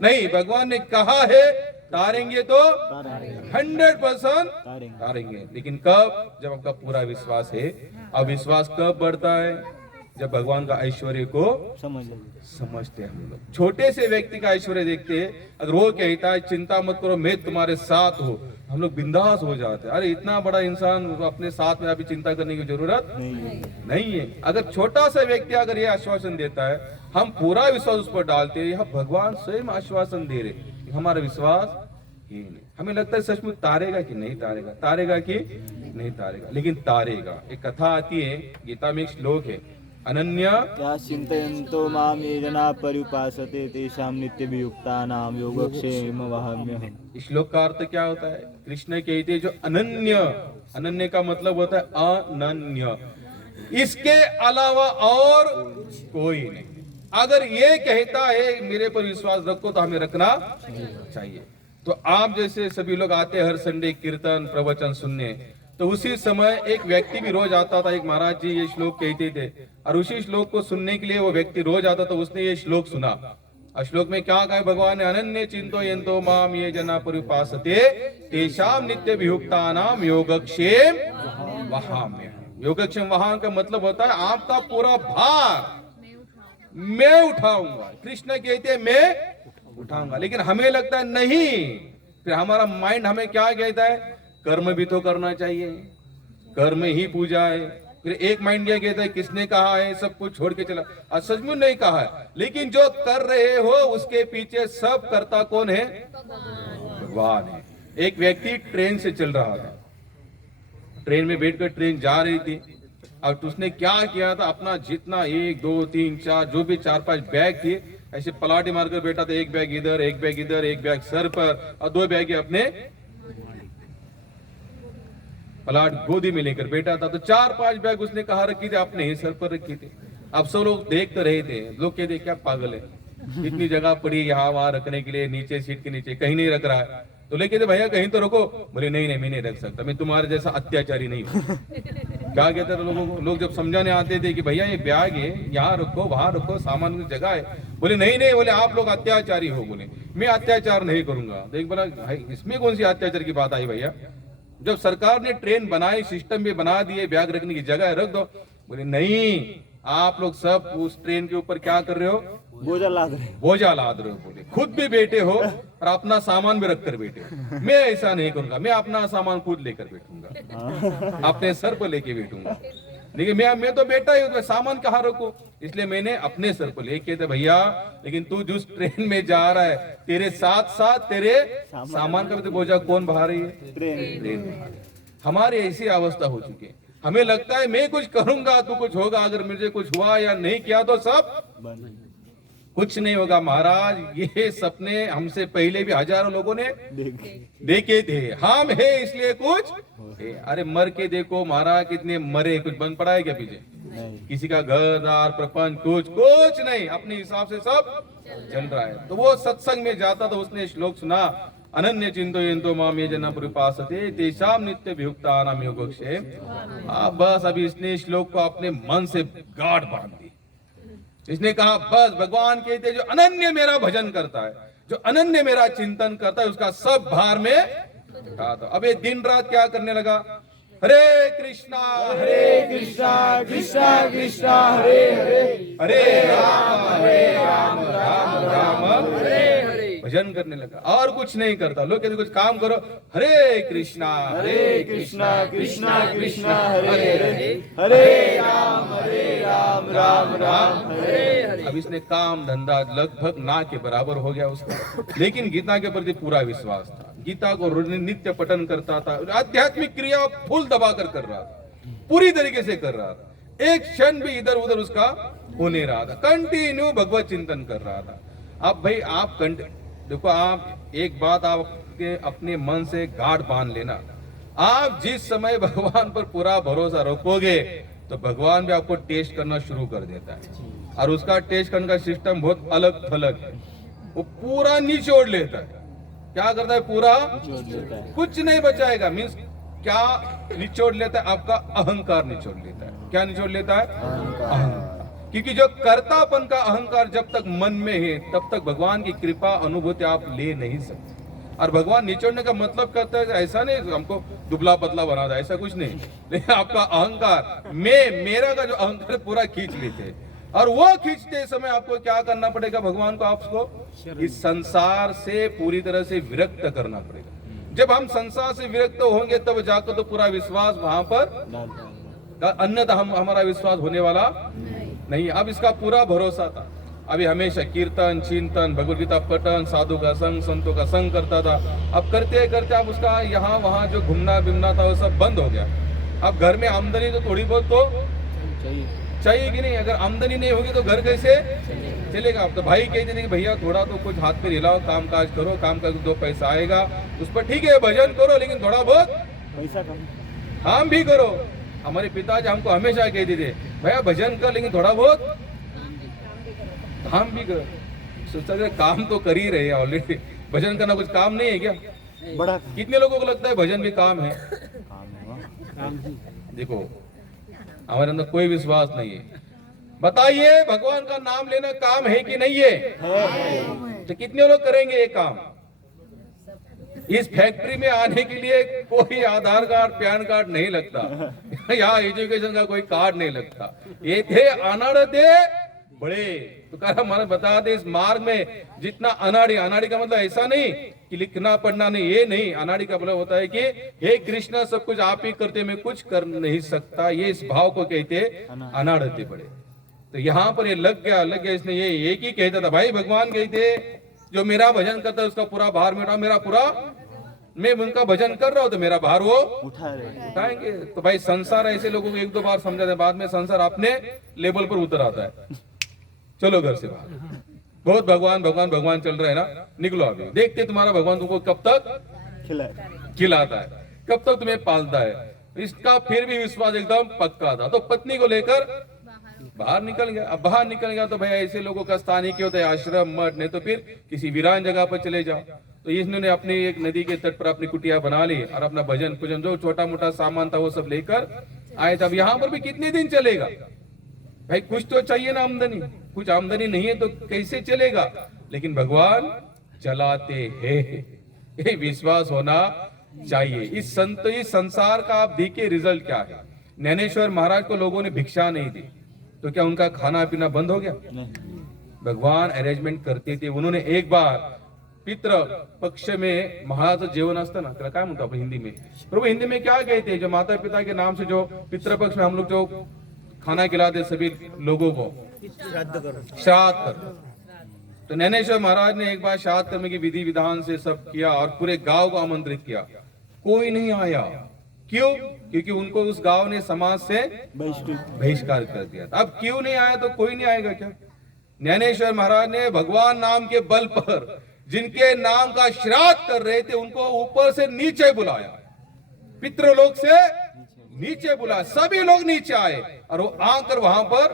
नहीं। भगवान ने कहा है तारेंगे तो 100% तारेंगे, लेकिन कब? जब आपका पूरा विश्वास है। अब विश्वास कब बढ़ता है? जब भगवान का ऐश्वर्य को समझ समझते हैं हम लोग। छोटे से व्यक्ति का ऐश्वर्य देखते हैं, अगर वो कहता है चिंता मत करो मैं तुम्हारे साथ हूँ, हम लोग बिंदास हो जाते हैं। अरे इतना बड़ा इंसान अपने साथ में अभी चिंता करने की जरूरत नहीं है। अगर छोटा सा व्यक्ति अगर ये आश्वासन देता है, हम पूरा विश्वास उस पर डालते हैं, यह भगवान स्वयं आश्वासन दे रहे, हमारा विश्वास ही नहीं। हमें लगता है सचमुच तारेगा कि नहीं तारेगा, तारेगा कि नहीं तारेगा, लेकिन तारेगा। एक कथा आती है, गीता में एक श्लोक है, अनन्य या चिंतयन्तो मां ये जना पर्युपासते तेषां नित्यभियुक्तानां योगक्षेम वहाम्यहम्। इस श्लोक का अर्थ क्या होता है? कृष्ण कहते हैं जो अनन्य, अनन्य का मतलब होता है अनन्य, इसके अलावा और कोई नहीं। अगर ये कहता है मेरे पर विश्वास रखो तो हमें रखना चाहिए। तो आप जैसे सभी लोग आते हैं हर संडे कीर्तन प्रवचन सुनने, तो उसी समय एक व्यक्ति भी रोज आता था। एक महाराज जी ये श्लोक कहते थे और उसी श्लोक को सुनने के लिए वो व्यक्ति रोज आता था। उसने ये श्लोक सुना और श्लोक में क्या कहा भगवान ने, अनन्य चिंतयन्तो माम ये जना पर्युपासते तेषां नित्य वियुक्तानां योगक्षेम वहाम्यहम्। योगक्षेम वहां का मतलब होता है आपका पूरा भार मैं उठाऊंगा। कृष्ण कहते हैं मैं उठाऊंगा, लेकिन हमें लगता है नहीं। फिर हमारा माइंड हमें क्या कहता है, कर्म भी तो करना चाहिए, कर्म ही पूजा है। फिर एक माइंड क्या कहता है, किसने कहा है सब कुछ छोड़ के चला, और सचमुच नहीं कहा है, लेकिन जो कर रहे हो उसके पीछे सब करता कौन है, भगवान है। एक व्यक्ति ट्रेन से चल रहा था, ट्रेन में बैठकर ट्रेन जा रही थी, और उसने क्या किया था, अपना जितना 1 2 3 4 जो भी 4-5 बैग थे ऐसे पलाटी मारकर बैठा था। एक बैग इधर, एक बैग इधर, एक बैग सर पर और 2 बैग अपने पलाट गोदी में लेकर बैठा था। तो 4-5 बैग उसने कहा रखी थी, अपने ही सर पर रखी थी। अब सब लोग देख तो रहे थे, लोग कहते क्या पागल है, इतनी जगह पड़ी यहाँ वहां रखने के लिए, नीचे सीट के नीचे कहीं नहीं रख रहा है। तो लेके थे भैया कहीं तो रखो, बोले नहीं नहीं मैं नहीं रख सकता, मैं तुम्हारे जैसा अत्याचारी नहीं हूँ। क्या कहते थे लोगों को, लोग जब समझाने आते थे कि भैया ये बैग है यहाँ रखो वहां रखो, सामान की जगह है, बोले नहीं नहीं, बोले आप लोग अत्याचारी हो, बोले मैं अत्याचार नहीं करूंगा। तो एक बोला भाई इसमें कौन सी अत्याचार की बात आई भैया, जब सरकार ने ट्रेन बनाई, सिस्टम भी बना दिए, बैग रखने की जगह रख दो। बोले नहीं, आप लोग सब उस ट्रेन के ऊपर क्या कर रहे हो, बोझा लाद रहे, बोझा लाद रहे हो। बोले खुद भी बैठे हो और अपना सामान भी रख कर बैठे हो। मैं ऐसा नहीं करूंगा, मैं अपना सामान खुद लेकर बैठूंगा, अपने सर पर लेके बैठूंगा। लेकिन मैं तो बैठा ही हूं, सामान कहाँ रखूं, इसलिए मैंने अपने सर पर लेके। थे भैया लेकिन तू जिस ट्रेन में जा रहा है, तेरे साथ साथ तेरे सामान का भी तो बोझा कौन बहा रही है, ट्रेन। हमारी ऐसी अवस्था हो चुकी है, हमें लगता है मैं कुछ करूंगा तो कुछ होगा, अगर मुझे कुछ हुआ या नहीं किया तो सब कुछ नहीं होगा। महाराज ये सपने हमसे पहले भी हजारों लोगों ने देखे थे, हम है इसलिए कुछ अरे मर के देखो महाराज कितने मरे, कुछ बन पड़ा है क्या पीछे, किसी का घरदार प्रपंच कुछ नहीं, अपने हिसाब से सब चल रहा है। तो वो सत्संग में जाता तो उसने श्लोक सुना, अनन्य चिंतयन्तो माम ये जना पर्युपासते तेषां नित्य वियुक्तानां योगक्षेम। बस अभी इसने श्लोक को अपने मन से गाढ़ बांध दी। इसने कहा बस भगवान कहते जो अनन्य मेरा भजन करता है, जो अनन्य मेरा चिंतन करता है, उसका सब भार में उठा दो। अब ये दिन रात क्या करने लगा, हरे कृष्णा कृष्णा कृष्णा हरे हरे, हरे राम राम राम हरे भजन करने लगा, और कुछ नहीं करता। लोग कहते कुछ काम करो, हरे कृष्णा कृष्णा कृष्णा हरे हरे, हरे राम राम राम हरे हरे। अब इसने काम धंधा लगभग ना के बराबर हो गया उसका, लेकिन गीता के प्रति पूरा विश्वास था। गीता को नित्य पठन करता था, आध्यात्मिक क्रिया फुल दबाकर कर रहा था, पूरी तरीके से कर रहा था, एक क्षण भी इधर उधर उसका हो नहीं रहा था, कंटिन्यू भगवत चिंतन कर रहा था। अब भाई आप देखो, आप एक बात आप अपने मन से गाढ़ बांध लेना, आप जिस समय भगवान पर पूरा भरोसा रखोगे तो भगवान भी आपको टेस्ट करना शुरू कर देता है, और उसका टेस्ट करने का सिस्टम बहुत अलग थलग है। वो पूरा निचोड़ लेता है, क्या करता है, पूरा कुछ नहीं बचाएगा। मीन्स क्या निचोड़ लेता है, आपका अहंकार निचोड़ लेता है। क्या निचोड़ लेता है, अहंकार। क्योंकि जो कर्तापन का अहंकार जब तक मन में है तब तक भगवान की कृपा अनुभूति आप ले नहीं सकते। और भगवान निचोड़ने का मतलब करता है ऐसा नहीं हमको दुबला पतला बना था, ऐसा कुछ नहीं, लेकिन आपका अहंकार मेरा का जो अहंकार पूरा खींच लेते हैं। और वो खींचते समय आपको क्या करना पड़ेगा, भगवान को आपको इस संसार से पूरी तरह से विरक्त करना पड़ेगा। जब हम संसार से विरक्त होंगे तब जाकर तो पूरा विश्वास वहां पर, अन्यथा हमारा विश्वास होने वाला नहीं। अब इसका पूरा भरोसा था, अभी हमेशा कीर्तन चिंतन भगवत गीता पठन साधु का संग संतों का संग करता था। अब करते करते अब उसका यहाँ वहाँ जो घूमना बिमना था वो सब बंद हो गया। अब घर में आमदनी तो थोड़ी बहुत तो चाहिए कि नहीं, अगर आमदनी नहीं होगी तो घर कैसे चलेगा। अब तो भाई कहते थे कि भैया थोड़ा तो कुछ हाथ पे हिलाओ, काम काज करो, काम काज दो पैसा आएगा उस पर ठीक है भजन करो, लेकिन थोड़ा बहुत पैसा कम काम भी करो। हमारे पिताजी हमको हमेशा कहते थे भैया भजन कर लेकिन थोड़ा बहुत काम भी कर। सोचा काम तो कर ही रहे हैं ऑलरेडी, भजन करना कुछ काम नहीं है क्या? बड़ा कितने लोगों को लगता है भजन भी काम है? देखो हमारे अंदर कोई विश्वास नहीं है। बताइए भगवान का नाम लेना काम है कि नहीं है? तो कितने लोग करेंगे ये काम? इस फैक्ट्री में आने के लिए कोई आधार कार्ड पैन कार्ड नहीं लगता, यहाँ एजुकेशन का कोई कार्ड नहीं लगता। ये थे अनाड़ते बड़े तुकाराम महाराज बता दे, इस मार्ग में जितना अनाड़ी, अनाड़ी का मतलब ऐसा नहीं कि लिखना पढ़ना नहीं, ये नहीं। अनाड़ी का मतलब होता है कि हे कृष्णा सब कुछ आप ही करते, मैं कुछ कर नहीं सकता, ये इस भाव को कहते अनाड़ते बड़े। तो यहाँ पर ये लग गया इसने ये एक ही कहता था भाई भगवान कहते जो मेरा भजन करता है उसका पूरा भार मिटा, मेरा पूरा मैं उनका भजन कर रहा हूं तो मेरा भार वो उठाएंगे। तो भाई संसार ऐसे लोगों को एक दो बार समझा दे, बाद में संसार अपने लेवल पर उतर आता है। चलो घर से बाहर, बहुत भगवान भगवान भगवान चल रहा है ना, निकलो अभी, देखते तुम्हारा भगवान तुमको कब तक खिलाता है, कब तक तुम्हें पालता है। इसका फिर भी विश्वास एकदम पक्का था। तो पत्नी को लेकर बाहर निकल गया। अब बाहर निकल गया तो भाई ऐसे लोगों का स्थान ही क्या होता है, आश्रम मठ, नहीं तो फिर किसी वीरान जगह पर चले जाओ। तो इन्होंने अपनी एक नदी के तट पर अपनी कुटिया बना ली और अपना भजन पूजन जो छोटा मोटा सामान था वो सब लेकर आए। तब यहाँ पर भी कितने दिन चलेगा भाई, कुछ तो चाहिए ना आमदनी, कुछ आमदनी नहीं है तो कैसे चलेगा। लेकिन भगवान चलाते हैं, ये विश्वास होना चाहिए। इस संसार का आप देखिए रिजल्ट क्या है। ज्ञानेश्वर महाराज को लोगों ने भिक्षा नहीं दी तो क्या उनका खाना पीना बंद हो गया? भगवान अरेंजमेंट करते थे। उन्होंने एक बार पितृ पक्ष में महाराज जेवण असतं ना, त्याला काय म्हणतो आपण हिंदी में, प्रभु हिंदी में क्या कहते हैं, जो माता पिता के नाम से जो पितृ पक्ष में हम लोग जो खाना खिलाते सभी लोगों को, श्राद्ध कर। तो ज्ञानेश्वर महाराज ने एक बार श्राद्ध करने की विधि विधान से सब किया और पूरे गांव को आमंत्रित किया, कोई नहीं आया। क्यों? क्योंकि उनको उस गांव ने समाज से बहिष्कार कर दिया था। अब क्यों नहीं आया तो कोई नहीं आएगा क्या? ज्ञानेश्वर महाराज ने भगवान नाम के बल पर जिनके नाम का श्राद्ध कर रहे थे उनको ऊपर से नीचे बुलाया, पितृलोक से नीचे बुलाया, सभी लोग नीचे आए और वो आकर वहां पर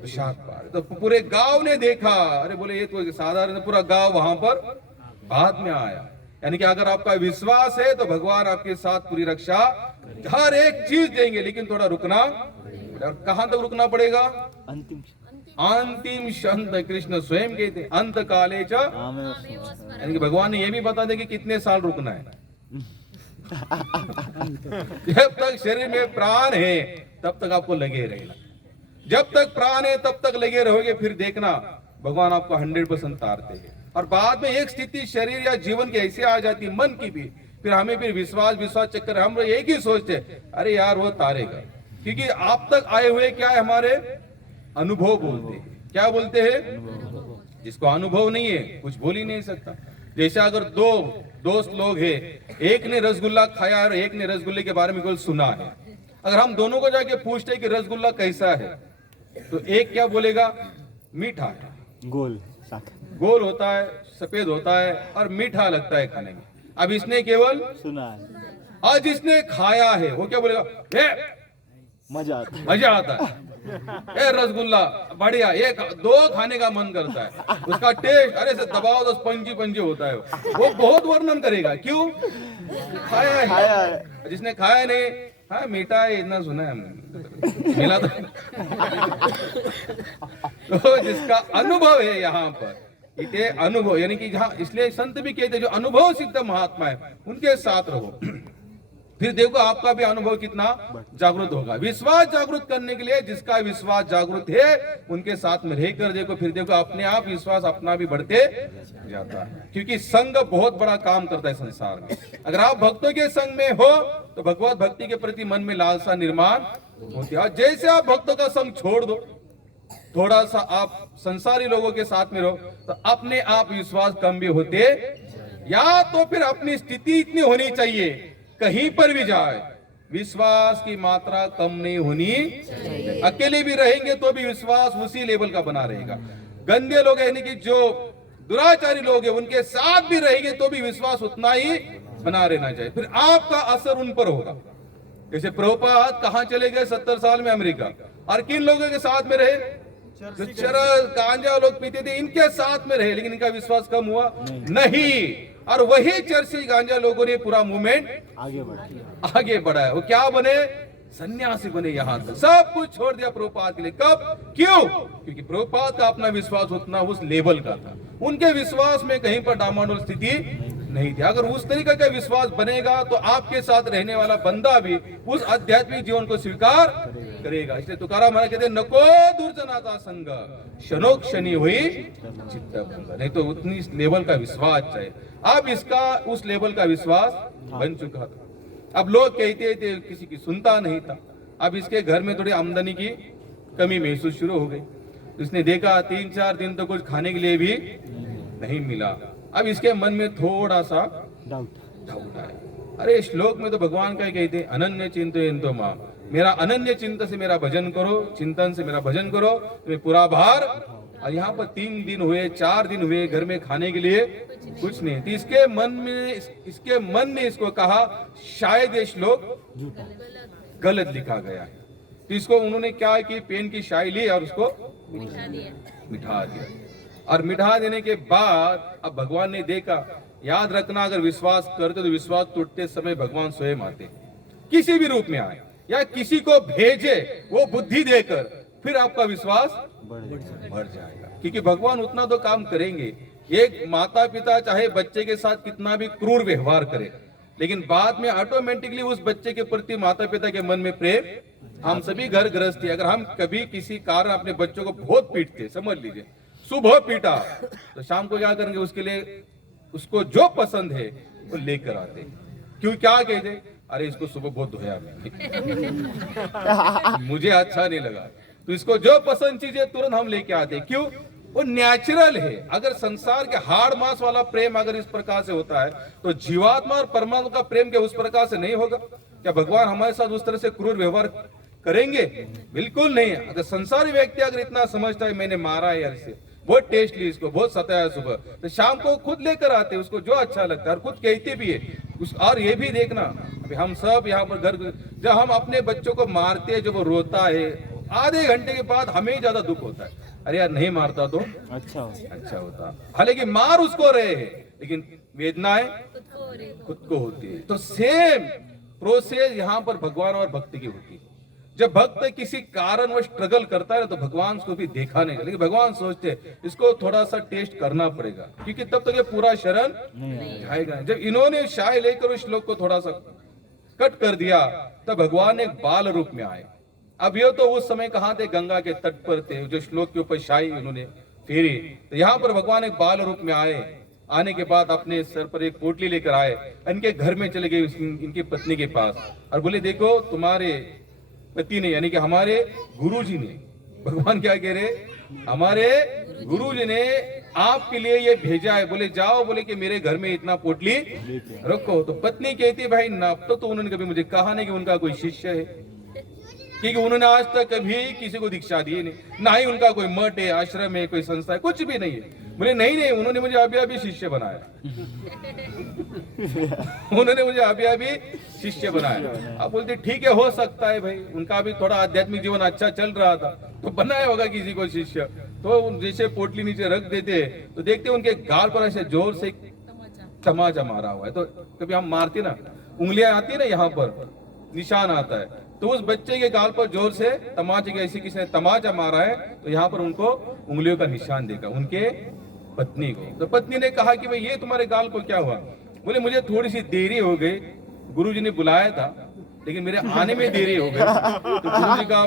प्रसाद पाए। तो पूरे गांव ने देखा, अरे बोले ये तो साधारण, पूरा गांव वहां पर बाद में आया। यानी कि अगर आपका विश्वास है तो भगवान आपके साथ पूरी रक्षा हर एक चीज देंगे, लेकिन थोड़ा रुकना। और कहां तक रुकना पड़ेगा? अंतिम क्षण। कृष्ण स्वयं कहते अंत काले च, यानी कि भगवान ने यह भी बता दे कि कितने साल रुकना है। जब तक शरीर में प्राण है तब तक आपको लगे रहना, जब तक प्राण है तब तक लगे रहोगे, फिर देखना भगवान आपको 100% तारते हैं। और बाद में एक स्थिति शरीर या जीवन की ऐसी आ जाती, मन की भी, फिर हमें फिर विश्वास चक्कर, हम एक ही सोचते अरे यार वो तारेगा। क्योंकि आप तक आए हुए क्या है, हमारे अनुभव बोलते हैं। क्या बोलते हैं? जिसको अनुभव नहीं है कुछ बोल ही नहीं सकता। जैसे अगर दो दोस्त लोग हैं, एक ने रसगुल्ला खाया और एक ने रसगुल्ले के बारे में कुछ सुना है, अगर हम दोनों को जाके पूछते हैं कि रसगुल्ला कैसा है तो एक क्या बोलेगा? मीठा है, गोल होता है, सफेद होता है और मीठा लगता है खाने में। अब इसने केवल सुना है, और जिसने खाया है वो क्या बोलेगा? मजा आता है, ए रसगुल्ला बढ़िया, एक दो खाने का मन करता है। उसका टेस्ट अरे से दबाओ तो पंजी पंजी होता है, वो बहुत वर्णन करेगा। क्यों? खाया है। जिसने खाया नहीं, हाँ मीठा है इतना सुना है हमने, मिला तो जिसका अनुभव है यहाँ पर, इतने अनुभव यानी कि जहाँ, इसलिए संत भी कहते हैं जो अनुभव सिद्ध महात्मा है उनके साथ रहो, फिर देखो आपका भी अनुभव कितना जागृत होगा। विश्वास जागृत करने के लिए जिसका विश्वास जागृत है उनके साथ में रहकर देखो, फिर देखो अपने आप विश्वास अपना भी बढ़ते जाता है। क्योंकि संग बहुत बड़ा काम करता है संसार में। अगर आप भक्तों के संग में हो तो भगवत भक्ति के प्रति मन में लालसा निर्माण होती है। जैसे आप भक्तों का संग छोड़ दो, थोड़ा सा आप संसारी लोगों के साथ में रहो, तो अपने आप विश्वास कम भी होते, या तो फिर अपनी स्थिति इतनी होनी चाहिए कहीं पर भी जाए विश्वास की मात्रा कम नहीं होनी। अकेले भी रहेंगे तो भी विश्वास उसी लेवल का बना रहेगा। गंदे लोग यानी कि जो दुराचारी लोग हैं उनके साथ भी रहेंगे तो भी विश्वास उतना ही बना रहना चाहिए। फिर आपका असर उन पर होगा। जैसे प्रभुपाद कहाँ चले गए 70 साल में अमेरिका, और किन लोगों के साथ में रहे? जो चरस गांजा लोग पीते थे इनके साथ में रहे, लेकिन इनका विश्वास कम हुआ नहीं। और वही चरसी गांजा लोगों ने पूरा मूवमेंट आगे बढ़ाया। वो क्या बने? सन्यासी बने। यहाँ तक सब कुछ छोड़ दिया प्रभुपाद के लिए। कब? क्यों? क्योंकि प्रभुपाद का अपना विश्वास उतना उस लेवल का था, उनके विश्वास में कहीं पर डामाडोल स्थिति नहीं थी। अगर उस तरीके का विश्वास बनेगा तो आपके साथ रहने वाला बंदा भी उस आध्यात्मिक जीवन को स्वीकार करेगा। इसलिए तुकाराम महाराज कहते हैं नको दुर्जनाचा संग क्षणोक्षणी हुई चित्त भंग। नहीं तो उतनी लेवल का विश्वास चाहिए। अब इसका उस लेवल का विश्वास बन चुका था। अब लोग कहते थे किसी की सुनता नहीं था। अब इसके घर में थोड़ी आमदनी की कमी महसूस शुरू हो गई। इसने देखा 3-4 दिन तो कुछ खाने के लिए भी नहीं मिला। अब इसके मन में थोड़ा सा डाउट आया। अरे श्लोक में तो भगवान का ही कहते हैं अनन्य चिंतयन्तो मां, मेरा अनन्य चिंतन से मेरा भजन करो, चिंतन से मेरा भजन करो, तुम्हें पूरा भार। और यहाँ पर 3 दिन हुए, 4 दिन हुए, घर में खाने के लिए कुछ नहीं। तो इसके मन ने इसको कहा शायद ये श्लोक गलत लिखा गया है। तो इसको उन्होंने क्या कि पेन की शाई ली और उसको मिठा दिया। और मिठा देने के बाद अब भगवान ने देखा, याद रखना अगर विश्वास करते तो विश्वास टूटते समय भगवान स्वयं आते, किसी भी रूप में आए या किसी को भेजे वो बुद्धि देकर, फिर आपका विश्वास बढ़ जाएगा। क्योंकि भगवान उतना तो काम करेंगे। एक माता पिता चाहे बच्चे के साथ कितना भी क्रूर व्यवहार करे, लेकिन बाद में ऑटोमेटिकली उस बच्चे के प्रति माता पिता के मन में प्रेम। हम सभी घर गृहस्थी, अगर हम कभी किसी कारण अपने बच्चों को बहुत पीटते, समझ लीजिए सुबह पीटा, तो शाम को क्या करेंगे? उसके लिए उसको जो पसंद है वो लेकर आते। क्यों? क्या कहते? अरे इसको सुबह बहुत धोया मैंने मुझे अच्छा नहीं लगा, तो इसको जो पसंद चीज है तुरंत हम लेके आते। क्यों? वो नेचुरल है। अगर संसार के हाड़ मांस वाला प्रेम अगर इस प्रकार से होता है तो जीवात्मा और परमात्मा का प्रेम क्या उस प्रकार से नहीं होगा? क्या भगवान हमारे साथ उस तरह से क्रूर व्यवहार करेंगे? बिल्कुल नहीं। अगर संसारी व्यक्ति अगर इतना समझता है मैंने मारा है यार इसे, बहुत टेस्ट ली, इसको बहुत सताया सुबह, तो शाम को खुद लेकर आते उसको जो अच्छा लगता है, और खुद कहते भी है और ये भी देखना अभी हम सब यहाँ पर घर, जब हम अपने बच्चों को मारते हैं, जब वो रोता है आधे घंटे के बाद हमें ज्यादा दुख होता है। अरे यार नहीं मारता तो अच्छा होता। हालांकि मार उसको रहे हैं, लेकिन वेदनाएं खुद को होती है। तो सेम प्रोसेस यहाँ पर भगवान और भक्ति की होती है। जब भक्त किसी कारण वो स्ट्रगल करता है तो भगवान को भी देखा नहीं, लेकिन भगवान सोचते इसको थोड़ा सा टेस्ट करना पड़ेगा, क्योंकि तब तक ये पूरा शरण जाएगा। जब इन्होंने शाय लेकर उस श्लोक को थोड़ा सा कट कर दिया, तब भगवान एक बाल रूप में आए। अब ये तो उस समय कहाँ थे? गंगा के तट पर थे। जो श्लोक के ऊपर शाही उन्होंने फेरी, तो यहाँ पर भगवान एक बाल रूप में आए। आने के बाद अपने सर पर एक पोटली लेकर आए, इनके घर में चले गए इनकी पत्नी के पास, और बोले देखो तुम्हारे पति ने यानी कि हमारे गुरुजी ने, भगवान क्या कह रहे? हमारे गुरुजी ने आपके लिए ये भेजा है। बोले जाओ, बोले कि मेरे घर में इतना पोटली रखो। तो पत्नी कहती है भाई ना, तो उन्होंने कभी मुझे कहा नहीं कि उनका कोई शिष्य है, क्योंकि उन्होंने आज तक कभी किसी को दीक्षा दी नहीं, ना ही उनका कोई मठ है, आश्रम है, कोई संस्था है, कुछ भी नहीं है। बोले नहीं उन्होंने मुझे अभी शिष्य बनाया उन्होंने मुझे अभी शिष्य बनाया। अब बोलते ठीक है, हो सकता है भाई उनका भी थोड़ा आध्यात्मिक जीवन अच्छा चल रहा था तो बनाया होगा किसी को शिष्य। तो जैसे पोटली नीचे रख देते तो देखते उनके गाल पर ऐसे जोर से तमाचा मारा हुआ है। तो कभी हम मारते ना, उंगलियां आती है ना, यहाँ पर निशान आता है, तो उस बच्चे के गाल पर जोर से तमाचे के ऐसे किसी ने तमाचा मारा है, तो यहाँ पर उनको उंगलियों का निशान देगा, उनके पत्नी को। तो पत्नी ने कहा कि भाई ये तुम्हारे गाल को क्या हुआ? बोले मुझे थोड़ी सी देरी हो गई, गुरुजी ने बुलाया था लेकिन मेरे आने में देरी हो गई, तो गुरुजी का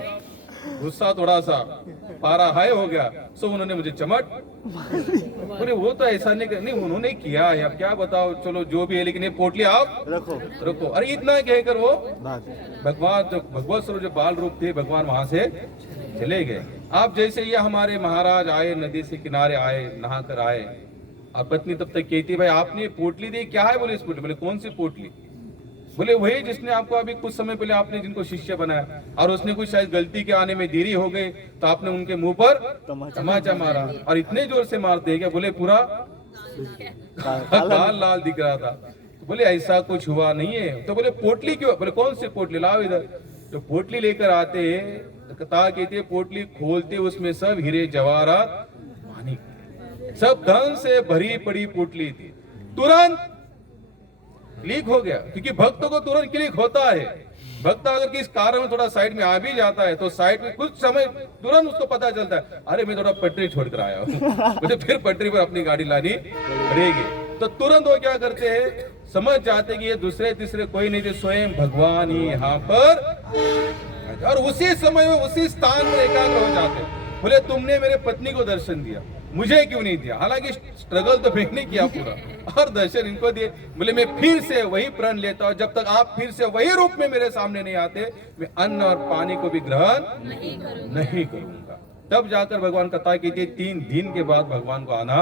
गुस्सा थोड़ा सा पारा हाई हो गया, सो उन्होंने मुझे चमट। बोले वो तो ऐसा नहीं उन्होंने किया है, अब क्या बताओ, चलो जो भी है, लेकिन ये पोटली आप रखो। अरे इतना कहकर वो भगवान जो भगवत स्वरूप जो बाल रूप थे भगवान वहां से चले गए। आप जैसे ये हमारे महाराज आए, नदी से किनारे आए, नहा कर आए, और पत्नी तब तक कहती भाई आपने पोटली दी, क्या है? बोले इस पोटली। बोले कौन सी पोटली? बोले वही जिसने आपको अभी कुछ समय पहले आपने जिनको शिष्य बनाया, और उसने कुछ शायद गलती के आने में देरी हो गई तो आपने उनके मुंह पर तमाचा मारा, और इतने जोर से मारते हैं क्या? बोले पूरा लाल लाल दिख रहा था। तो बोले ऐसा कुछ हुआ नहीं है। तो बोले पोटली क्यों? बोले कौन सी पोटली? लाओ इधर। तो पोटली लेकर आते हैं, कथा कहती है पोटली खोलते उसमें सब हीरे जवाहरात मानिक सब धन से भरी पड़ी पोटली थी। तुरंत लीक हो गया, क्योंकि भक्तों को तुरंत क्लिक होता है। भक्त अगर किस कारण में थोड़ा साइड में आ भी जाता है तो साइड में कुछ समय तुरंत उसको पता चलता है, अरे मैं थोड़ा पटरी छोड़कर आया हूँ, मुझे फिर पटरी पर अपनी गाड़ी लानी पड़ेगी। तो तुरंत वो क्या करते हैं, समझ जाते कि ये दूसरे तीसरे कोई नहीं थे, स्वयं भगवान ही यहाँ पर, और उसी समय में उसी स्थान पर एकाग्र हो जाते। बोले तुमने मेरे पत्नी को दर्शन दिया, मुझे क्यों नहीं दिया? हालांकि स्ट्रगल तो मैंने किया पूरा, और दर्शन इनको दिए। बोले मैं फिर से वही प्रण लेता हूं, जब तक आप फिर से वही रूप में मेरे सामने नहीं आते, मैं अन्न और पानी को भी ग्रहण नहीं करूंगा। तब जाकर भगवान कथा कहते 3 दिन के बाद भगवान को आना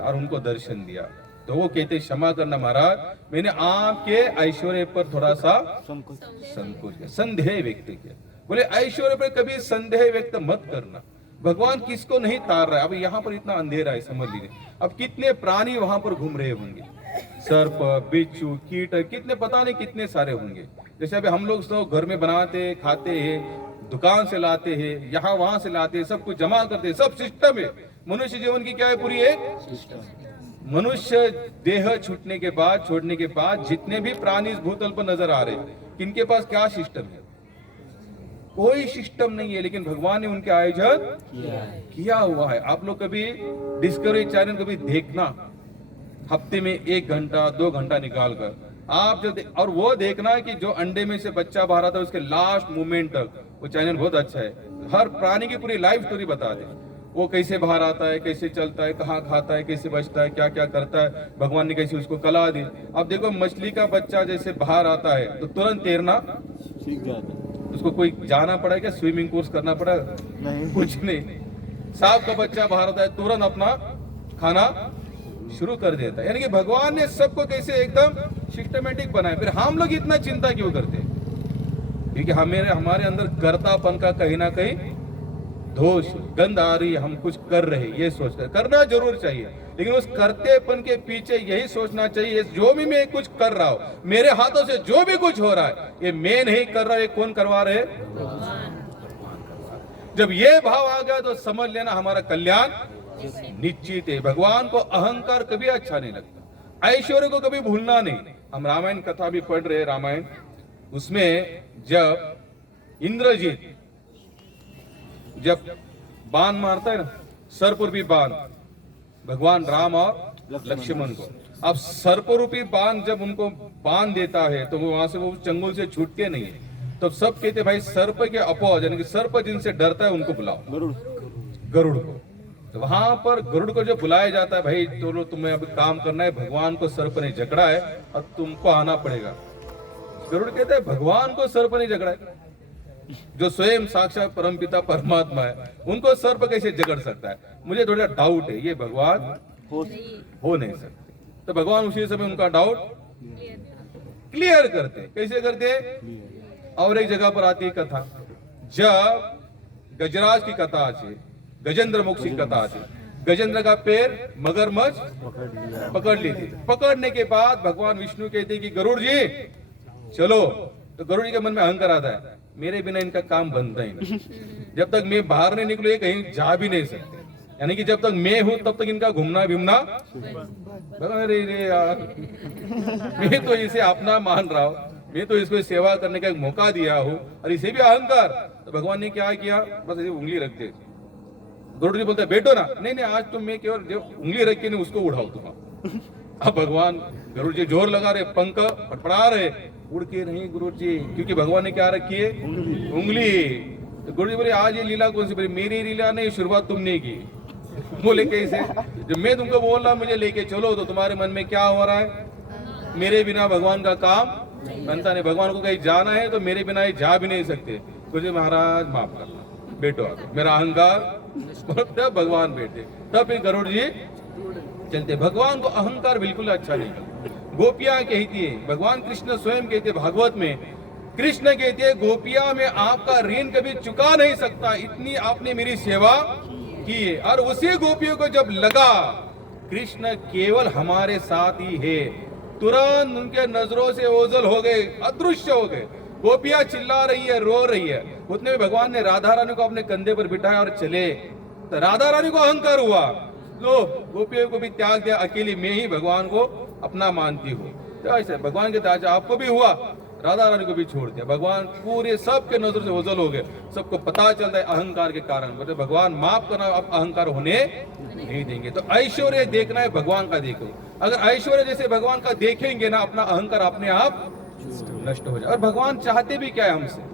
और उनको दर्शन दिया। तो वो कहते क्षमा करना महाराज, मैंने आपके ऐश्वर्य पर थोड़ा सा संकोच किया, संदेह व्यक्त किया। बोले ऐश्वर्य पर कभी संदेह व्यक्त मत करना, भगवान किसको नहीं तार रहा है। अब यहाँ पर इतना अंधेरा है, समझ लीजिए। अब कितने प्राणी वहां पर घूम रहे होंगे, सर्प, बिच्छू, कीट, कितने पता नहीं कितने सारे होंगे। जैसे अभी हम लोग सब घर में बनाते खाते हैं, दुकान से लाते हैं, यहाँ वहां से लाते हैं, सब कुछ जमा करते हैं, सब सिस्टम है। मनुष्य जीवन की क्या है? पूरी एक मनुष्य देह छूटने के बाद, छोड़ने के बाद जितने भी प्राणी इस भूतल पर नजर आ रहे हैं, किनके पास क्या सिस्टम है? कोई सिस्टम नहीं है, लेकिन भगवान ने उनके आयोजन किया हुआ है। आप लोग कभी डिस्कवरी चैनल कभी देखना, हफ्ते में 1 घंटा 2 घंटा निकाल कर आप जो और वो देखना कि जो अंडे में से बच्चा बाहर आता है उसके लास्ट मोमेंट तक, वो चैनल बहुत अच्छा है। हर प्राणी की पूरी लाइफ स्टोरी बता दे, वो कैसे बाहर आता है, कैसे चलता है, कहाँ खाता है, कैसे बचता है, क्या क्या करता है, भगवान ने कैसे उसको कला दी। अब देखो मछली का बच्चा जैसे बाहर आता है तो तुरंत तैरना सीख जाता है। उसको कोई जाना पड़ेगा, स्विमिंग कोर्स करना पड़ेगा? नहीं, कुछ नहीं। सांप का बच्चा बाहर आता है तुरंत अपना खाना शुरू कर देता है। यानी कि भगवान ने सबको कैसे एकदम सिस्टमेटिक बनाया। फिर हम लोग इतना चिंता क्यों करते हैं? क्योंकि हमारे अंदर कर्तापन का कहीं ना कहीं दोष, गंध आ रही है, हम कुछ कर रहे हैं, ये सोच कर करना जरूर चाहिए, लेकिन उस करतेपन के पीछे यही सोचना चाहिए, जो भी मैं कुछ कर रहा हूं, मेरे हाथों से जो भी कुछ हो रहा है, ये मैं नहीं कर रहा, ये कौन करवा रहे? जब ये भाव आ गया तो समझ लेना हमारा कल्याण निश्चित है। भगवान को अहंकार कभी अच्छा नहीं लगता, ऐश्वर्य को कभी भूलना नहीं। हम रामायण कथा भी पढ़ रहे हैं, रामायण, उसमें जब इंद्रजीत जब बाण मारता है ना, सर्परूपी बाण, भगवान राम और लक्ष्मण को, अब सर्परूपी बाण जब उनको बाण देता है तो वो वहां से वो चंगुल से छूटते नहीं है। तो सब कहते भाई सर्प के अपोज, यानी कि सर्प जिनसे डरता है उनको बुलाओ, गरुड़ को। तो वहां पर गरुड़ को जो बुलाया जाता है, भाई चलो तुम्हें अब काम करना है, भगवान को सर्प ने जकड़ा है और तुमको आना पड़ेगा। गरुड़ कहते हैं भगवान को सर्प ने जकड़ा है, जो स्वयं साक्षात परमपिता परमात्मा है, उनको सर्प कैसे जकड़ सकता है? मुझे थोड़ा डाउट है, ये भगवान हो नहीं सकते। तो भगवान उसी समय उनका डाउट क्लियर करते। कैसे करते? और एक जगह पर आती है कथा, जब गजराज की कथा आती, गजेंद्र मोक्ष की कथा आती, गजेंद्र का पैर मगरमच्छ पकड़ ली थी। पकड़ने के बाद भगवान विष्णु कहते कि गरुड़ जी चलो। तो गरुड़ जी के मन में अहंकार आता है, मेरे बिना इनका काम बनता ही नहीं, जब तक मैं बाहर नहीं निकलू ये कहीं जा भी नहीं सकते, यानी कि जब तक मैं हूं तब तक इनका घूमना भिमना। अरे रे यार, मैं तो इसे अपना मान रहा हूं, मैं तो इसको सेवा करने का एक मौका दिया हूं, और इसे भी अहंकार। तो भगवान ने क्या किया, बस ऐसे उंगली रख दी, गरुड़ जी बोलते बैठो ना, नहीं नहीं आज तो मैं केवल जो उंगली रख के नहीं उसको उड़ाऊ तुम्हारा। अब भगवान गरुड़ जी जोर लगा रहे, पंख फटफड़ा रहे, उड़ के नहीं गुरु जी, क्योंकि भगवान ने क्या रखी है, उंगली। तो गुरु जी बोले आज ये लीला कौन सी, बोले मेरी लीला नहीं, शुरुआत तुमने की। बोले कैसे, जब मैं तुमको बोल रहा मुझे लेके चलो तो तुम्हारे मन में क्या हो रहा है, मेरे बिना भगवान का काम बनता नहीं, भगवान को कहीं जाना है तो मेरे बिना ये जा भी नहीं सकते। गुरु जी महाराज माफ करना, बैठो आगे, मेरा अहंकार, तब भगवान बैठे, तब फिर गरुड़ जी चलते। भगवान को अहंकार बिल्कुल अच्छा नहीं लगा। गोपियां कहती है, भगवान कृष्ण स्वयं कहते भागवत में, कृष्ण कहते हैं गोपियां में आपका ऋण कभी चुका नहीं सकता, इतनी आपने मेरी सेवा की है। और उसी गोपियों को जब लगा कृष्ण केवल हमारे साथ ही है, तुरंत उनके नजरों से ओझल हो गए, अदृश्य हो गए। गोपियां चिल्ला रही है, रो रही है, उतने में भगवान ने राधा रानी को अपने कंधे पर बिठाया और चले। तो राधा रानी को अहंकार हुआ, लो गोपियों को भी त्याग दिया, अकेली मैं ही भगवान को अपना मानती हूँ। तो ऐसे भगवान के ताज आपको भी हुआ, राधा रानी को भी छोड़ दिया। भगवान पूरे सबके नजर से ओझल हो गए, सबको पता चलता है अहंकार के कारण। बोलते भगवान माफ करना, अब अहंकार होने नहीं देंगे। तो ऐश्वर्य देखना है भगवान का देखो, अगर ऐश्वर्य जैसे भगवान का देखेंगे ना, अपना अहंकार अपने आप नष्ट हो जाए। और भगवान चाहते भी क्या है हमसे,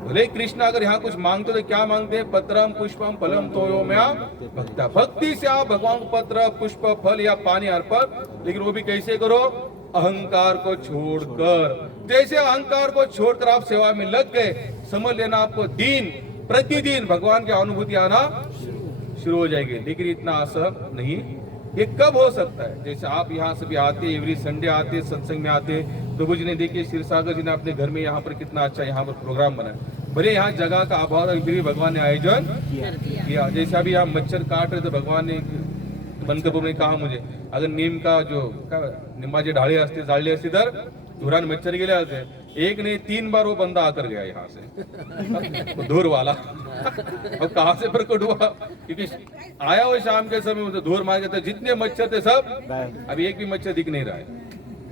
बोले कृष्ण अगर यहाँ कुछ मांगते तो क्या मांगते हैं, पत्रम पुष्पम फलम तोयो म्या भक्ता, भक्ति से आप भगवान को पत्र पुष्प फल या पानी अर्पण, लेकिन वो भी कैसे करो, अहंकार को छोड़कर। जैसे अहंकार को छोड़कर आप सेवा में लग गए, समझ लेना आपको दिन प्रतिदिन भगवान की अनुभूति आना शुरू हो जाएगी। लेकिन इतना असहज नहीं, ये कब हो सकता है, जैसे आप यहाँ से भी आते, एवरी संडे आते, सत्संग में आते, प्रभु जी ने देखिए क्षीरसागर जी ने अपने घर में यहाँ पर कितना अच्छा यहाँ पर प्रोग्राम बनाया, भले यहाँ जगह का अभाव है, फिर भी भगवान ने आयोजन किया। जैसे अभी यहाँ मच्छर काट रहे तो भगवान ने बनकर ने कहा मुझे, अगर नीम का जो निंबाचे ढाळे असते जाळले असते तर धुरान मच्छर गेले असते, एक नहीं 3 बार वो बंदा आकर गया यहाँ से धूर वाला। अब कहाँ से प्रकट हुआ, क्योंकि आया वो शाम के समय में धूर मार के, जितने मच्छर थे सब, अभी एक भी मच्छर दिख नहीं रहा है,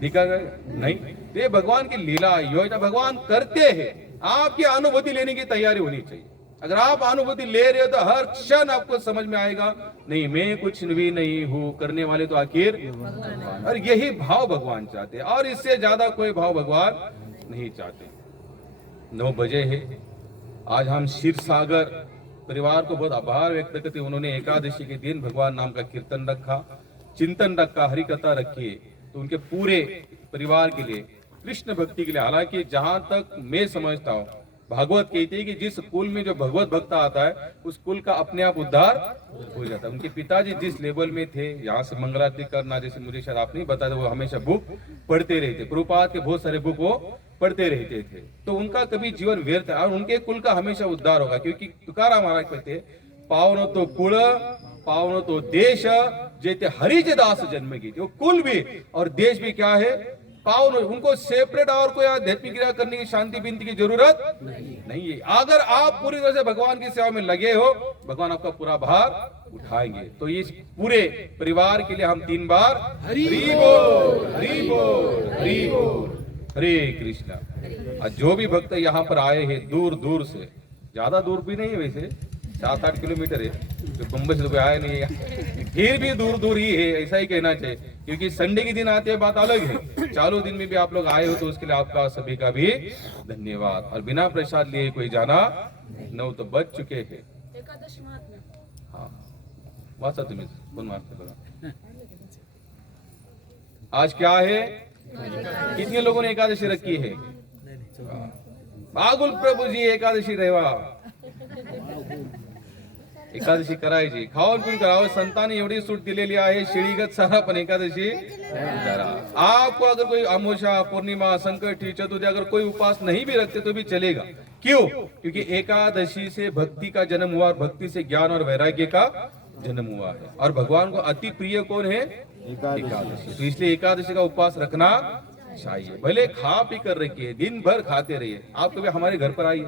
दिखा गया नहीं। ये भगवान की लीला योजना भगवान करते हैं, आपकी अनुभूति लेने की तैयारी होनी चाहिए। अगर आप अनुभूति ले रहे हो तो हर क्षण आपको समझ में आएगा, नहीं मैं कुछ भी नहीं हूँ, करने वाले तो आखिर भगवान। और यही भाव भगवान चाहते हैं, और इससे ज्यादा कोई भाव भगवान नहीं चाहते। 9 बजे है, आज हम क्षीर सागर परिवार को बहुत आभार व्यक्त करते, उन्होंने एकादशी के दिन भगवान नाम का कीर्तन रखा, चिंतन रखा, हरि कथा रखी, तो उनके पूरे परिवार के लिए, कृष्ण भक्ति के लिए। हालांकि जहां तक मैं समझता हूँ, भागवत कहती है कि जिस कुल में जो भगवत भक्त आता है उस कुल का अपने आप उद्धार हो जाता है। उनके पिताजी जिस लेवल में थे, यहाँ से मंगलारती करना, जैसे मुझे शायद आप नहीं बताते, वो हमेशा बुक पढ़ते रहते, प्रभुपाद के बहुत सारे बुक वो पढ़ते रहते थे, तो उनका कभी जीवन व्यर्थ है, और उनके कुल का हमेशा उद्धार होगा। क्योंकि तुकाराम महाराज कहते, पावनो तो कुल पावनो तो देश, जेते हरिचे दास जन्म की, वो कुल भी और देश भी क्या है, पावन। उनको सेपरेट और कोई आध्यात्मिक क्रिया करने की, शांति बिनती की जरूरत नहीं है। अगर आप पूरी तरह से भगवान की सेवा में लगे हो, भगवान आपका पूरा भार उठाएंगे। तो इस पूरे परिवार के लिए हम 3 बार हरि बोल हरि बोल हरि बोल हरे कृष्णा। आज जो भी भक्त यहाँ पर आए हैं दूर दूर से, ज्यादा दूर भी नहीं है, वैसे 7-8 किलोमीटर है, जो बम्बई से तो आए नहीं है, फिर भी दूर दूर ही है, ऐसा ही कहना चाहिए। क्योंकि संडे के दिन आते हैं बात अलग है, चालू दिन में भी आप लोग आए हो, तो उसके लिए आपका सभी का भी धन्यवाद। और बिना प्रसाद लिए कोई जाना 9 तो बज चुके हैं। हाँ वाचा तुम्हें कोण मारते बघा। आज क्या है, कितने लोगों ने एकादशी रखी है? बागुल प्रभू जी एकादशी रहेवा, एकादशी करायची, खाऊन पिऊन करावं। संतांनी एवढी सूट दिलेली आहे, शिळीगत सारा पण एकादशी करा। आपको अगर कोई अमावस्या, पूर्णिमा, संकटी, चतुर्थी अगर कोई उपवास नहीं भी रखते तो भी चलेगा। क्यों? क्योंकि एकादशी से भक्ति का जन्म हुआ, और भक्ति से ज्ञान और वैराग्य का जन्म हुआ है। और भगवान को अति प्रिय कौन है? एकादशी। तो इसलिए एकादशी का उपवास रखना चाहिए। भले खा पी कर रखिए, दिन भर खाते रहिए। आप कभी हमारे घर पर आइए,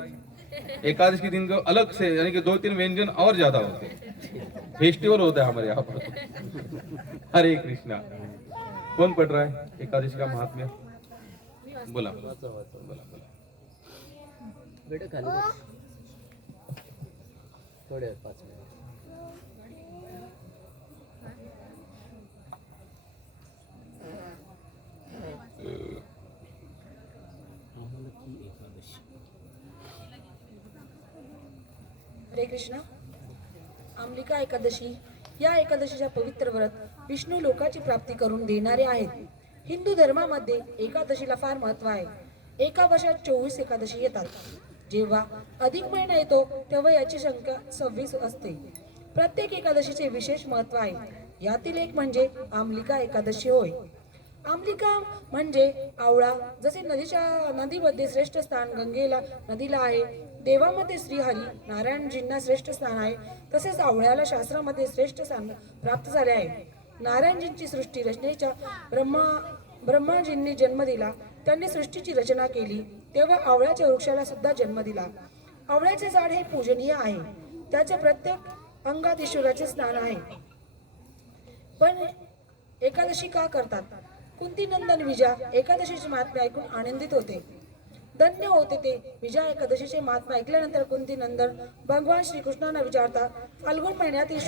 एकादशी के दिन को अलग से, यानी कि 2-3 व्यंजन और ज्यादा होते हैं, फेस्टिवल होता है हमारे यहाँ पर। हरे कृष्णा। कौन पढ़ रहा है एकादशी का महात्म्य? बोला बोला बेटा खाली बस. थोडे 5 मिनिट. हरे कृष्ण. आंबलिका एकादशी या एकादशीच्या पवित्र व्रत विष्णू लोकाची प्राप्ती करून देणारे आहेत. हिंदू धर्मामध्ये एकादशीला फार महत्व आहे. एका वर्षात 24 एकादशी येतात. जेव्हा अधिक महिना येतो तेव्हा याची संख्या 26 असते. प्रत्येक एकादशीचे विशेष महत्व आहे. यातील एक म्हणजे आंबलिका एकादशी होय. आंबलिका म्हणजे आवळा. जसे नदीमध्ये श्रेष्ठ स्थान गंगेला नदीला आहे, देवामध्ये श्रीहरी नारायणजींना श्रेष्ठ स्थान आहे, तसेच आवळ्याला शास्त्रामध्ये श्रेष्ठ स्थान प्राप्त झाले आहे. नारायणजींची सृष्टी रचनेच्या ब्रह्माजींनी जन्म दिला. त्यांनी सृष्टीची रचना केली तेव्हा आवळ्याच्या वृक्षाला सुद्धा जन्म दिला. आवळ्याचे झाड हे पूजनीय आहे. त्याच्या प्रत्येक अंगात ईश्वराचे स्नान आहे. पण एकादशी का करतात? कुंतीनंदन विजया एकादशीचे महात्म्य ऐकून आनंदित होते. धन्य होते ते. विजया एकादशीचे महात्म्य ऐकल्यानंतर कुंतीनंदन भगवान श्रीकृष्णांना विचारतात, फाल्गुन महिन्यातील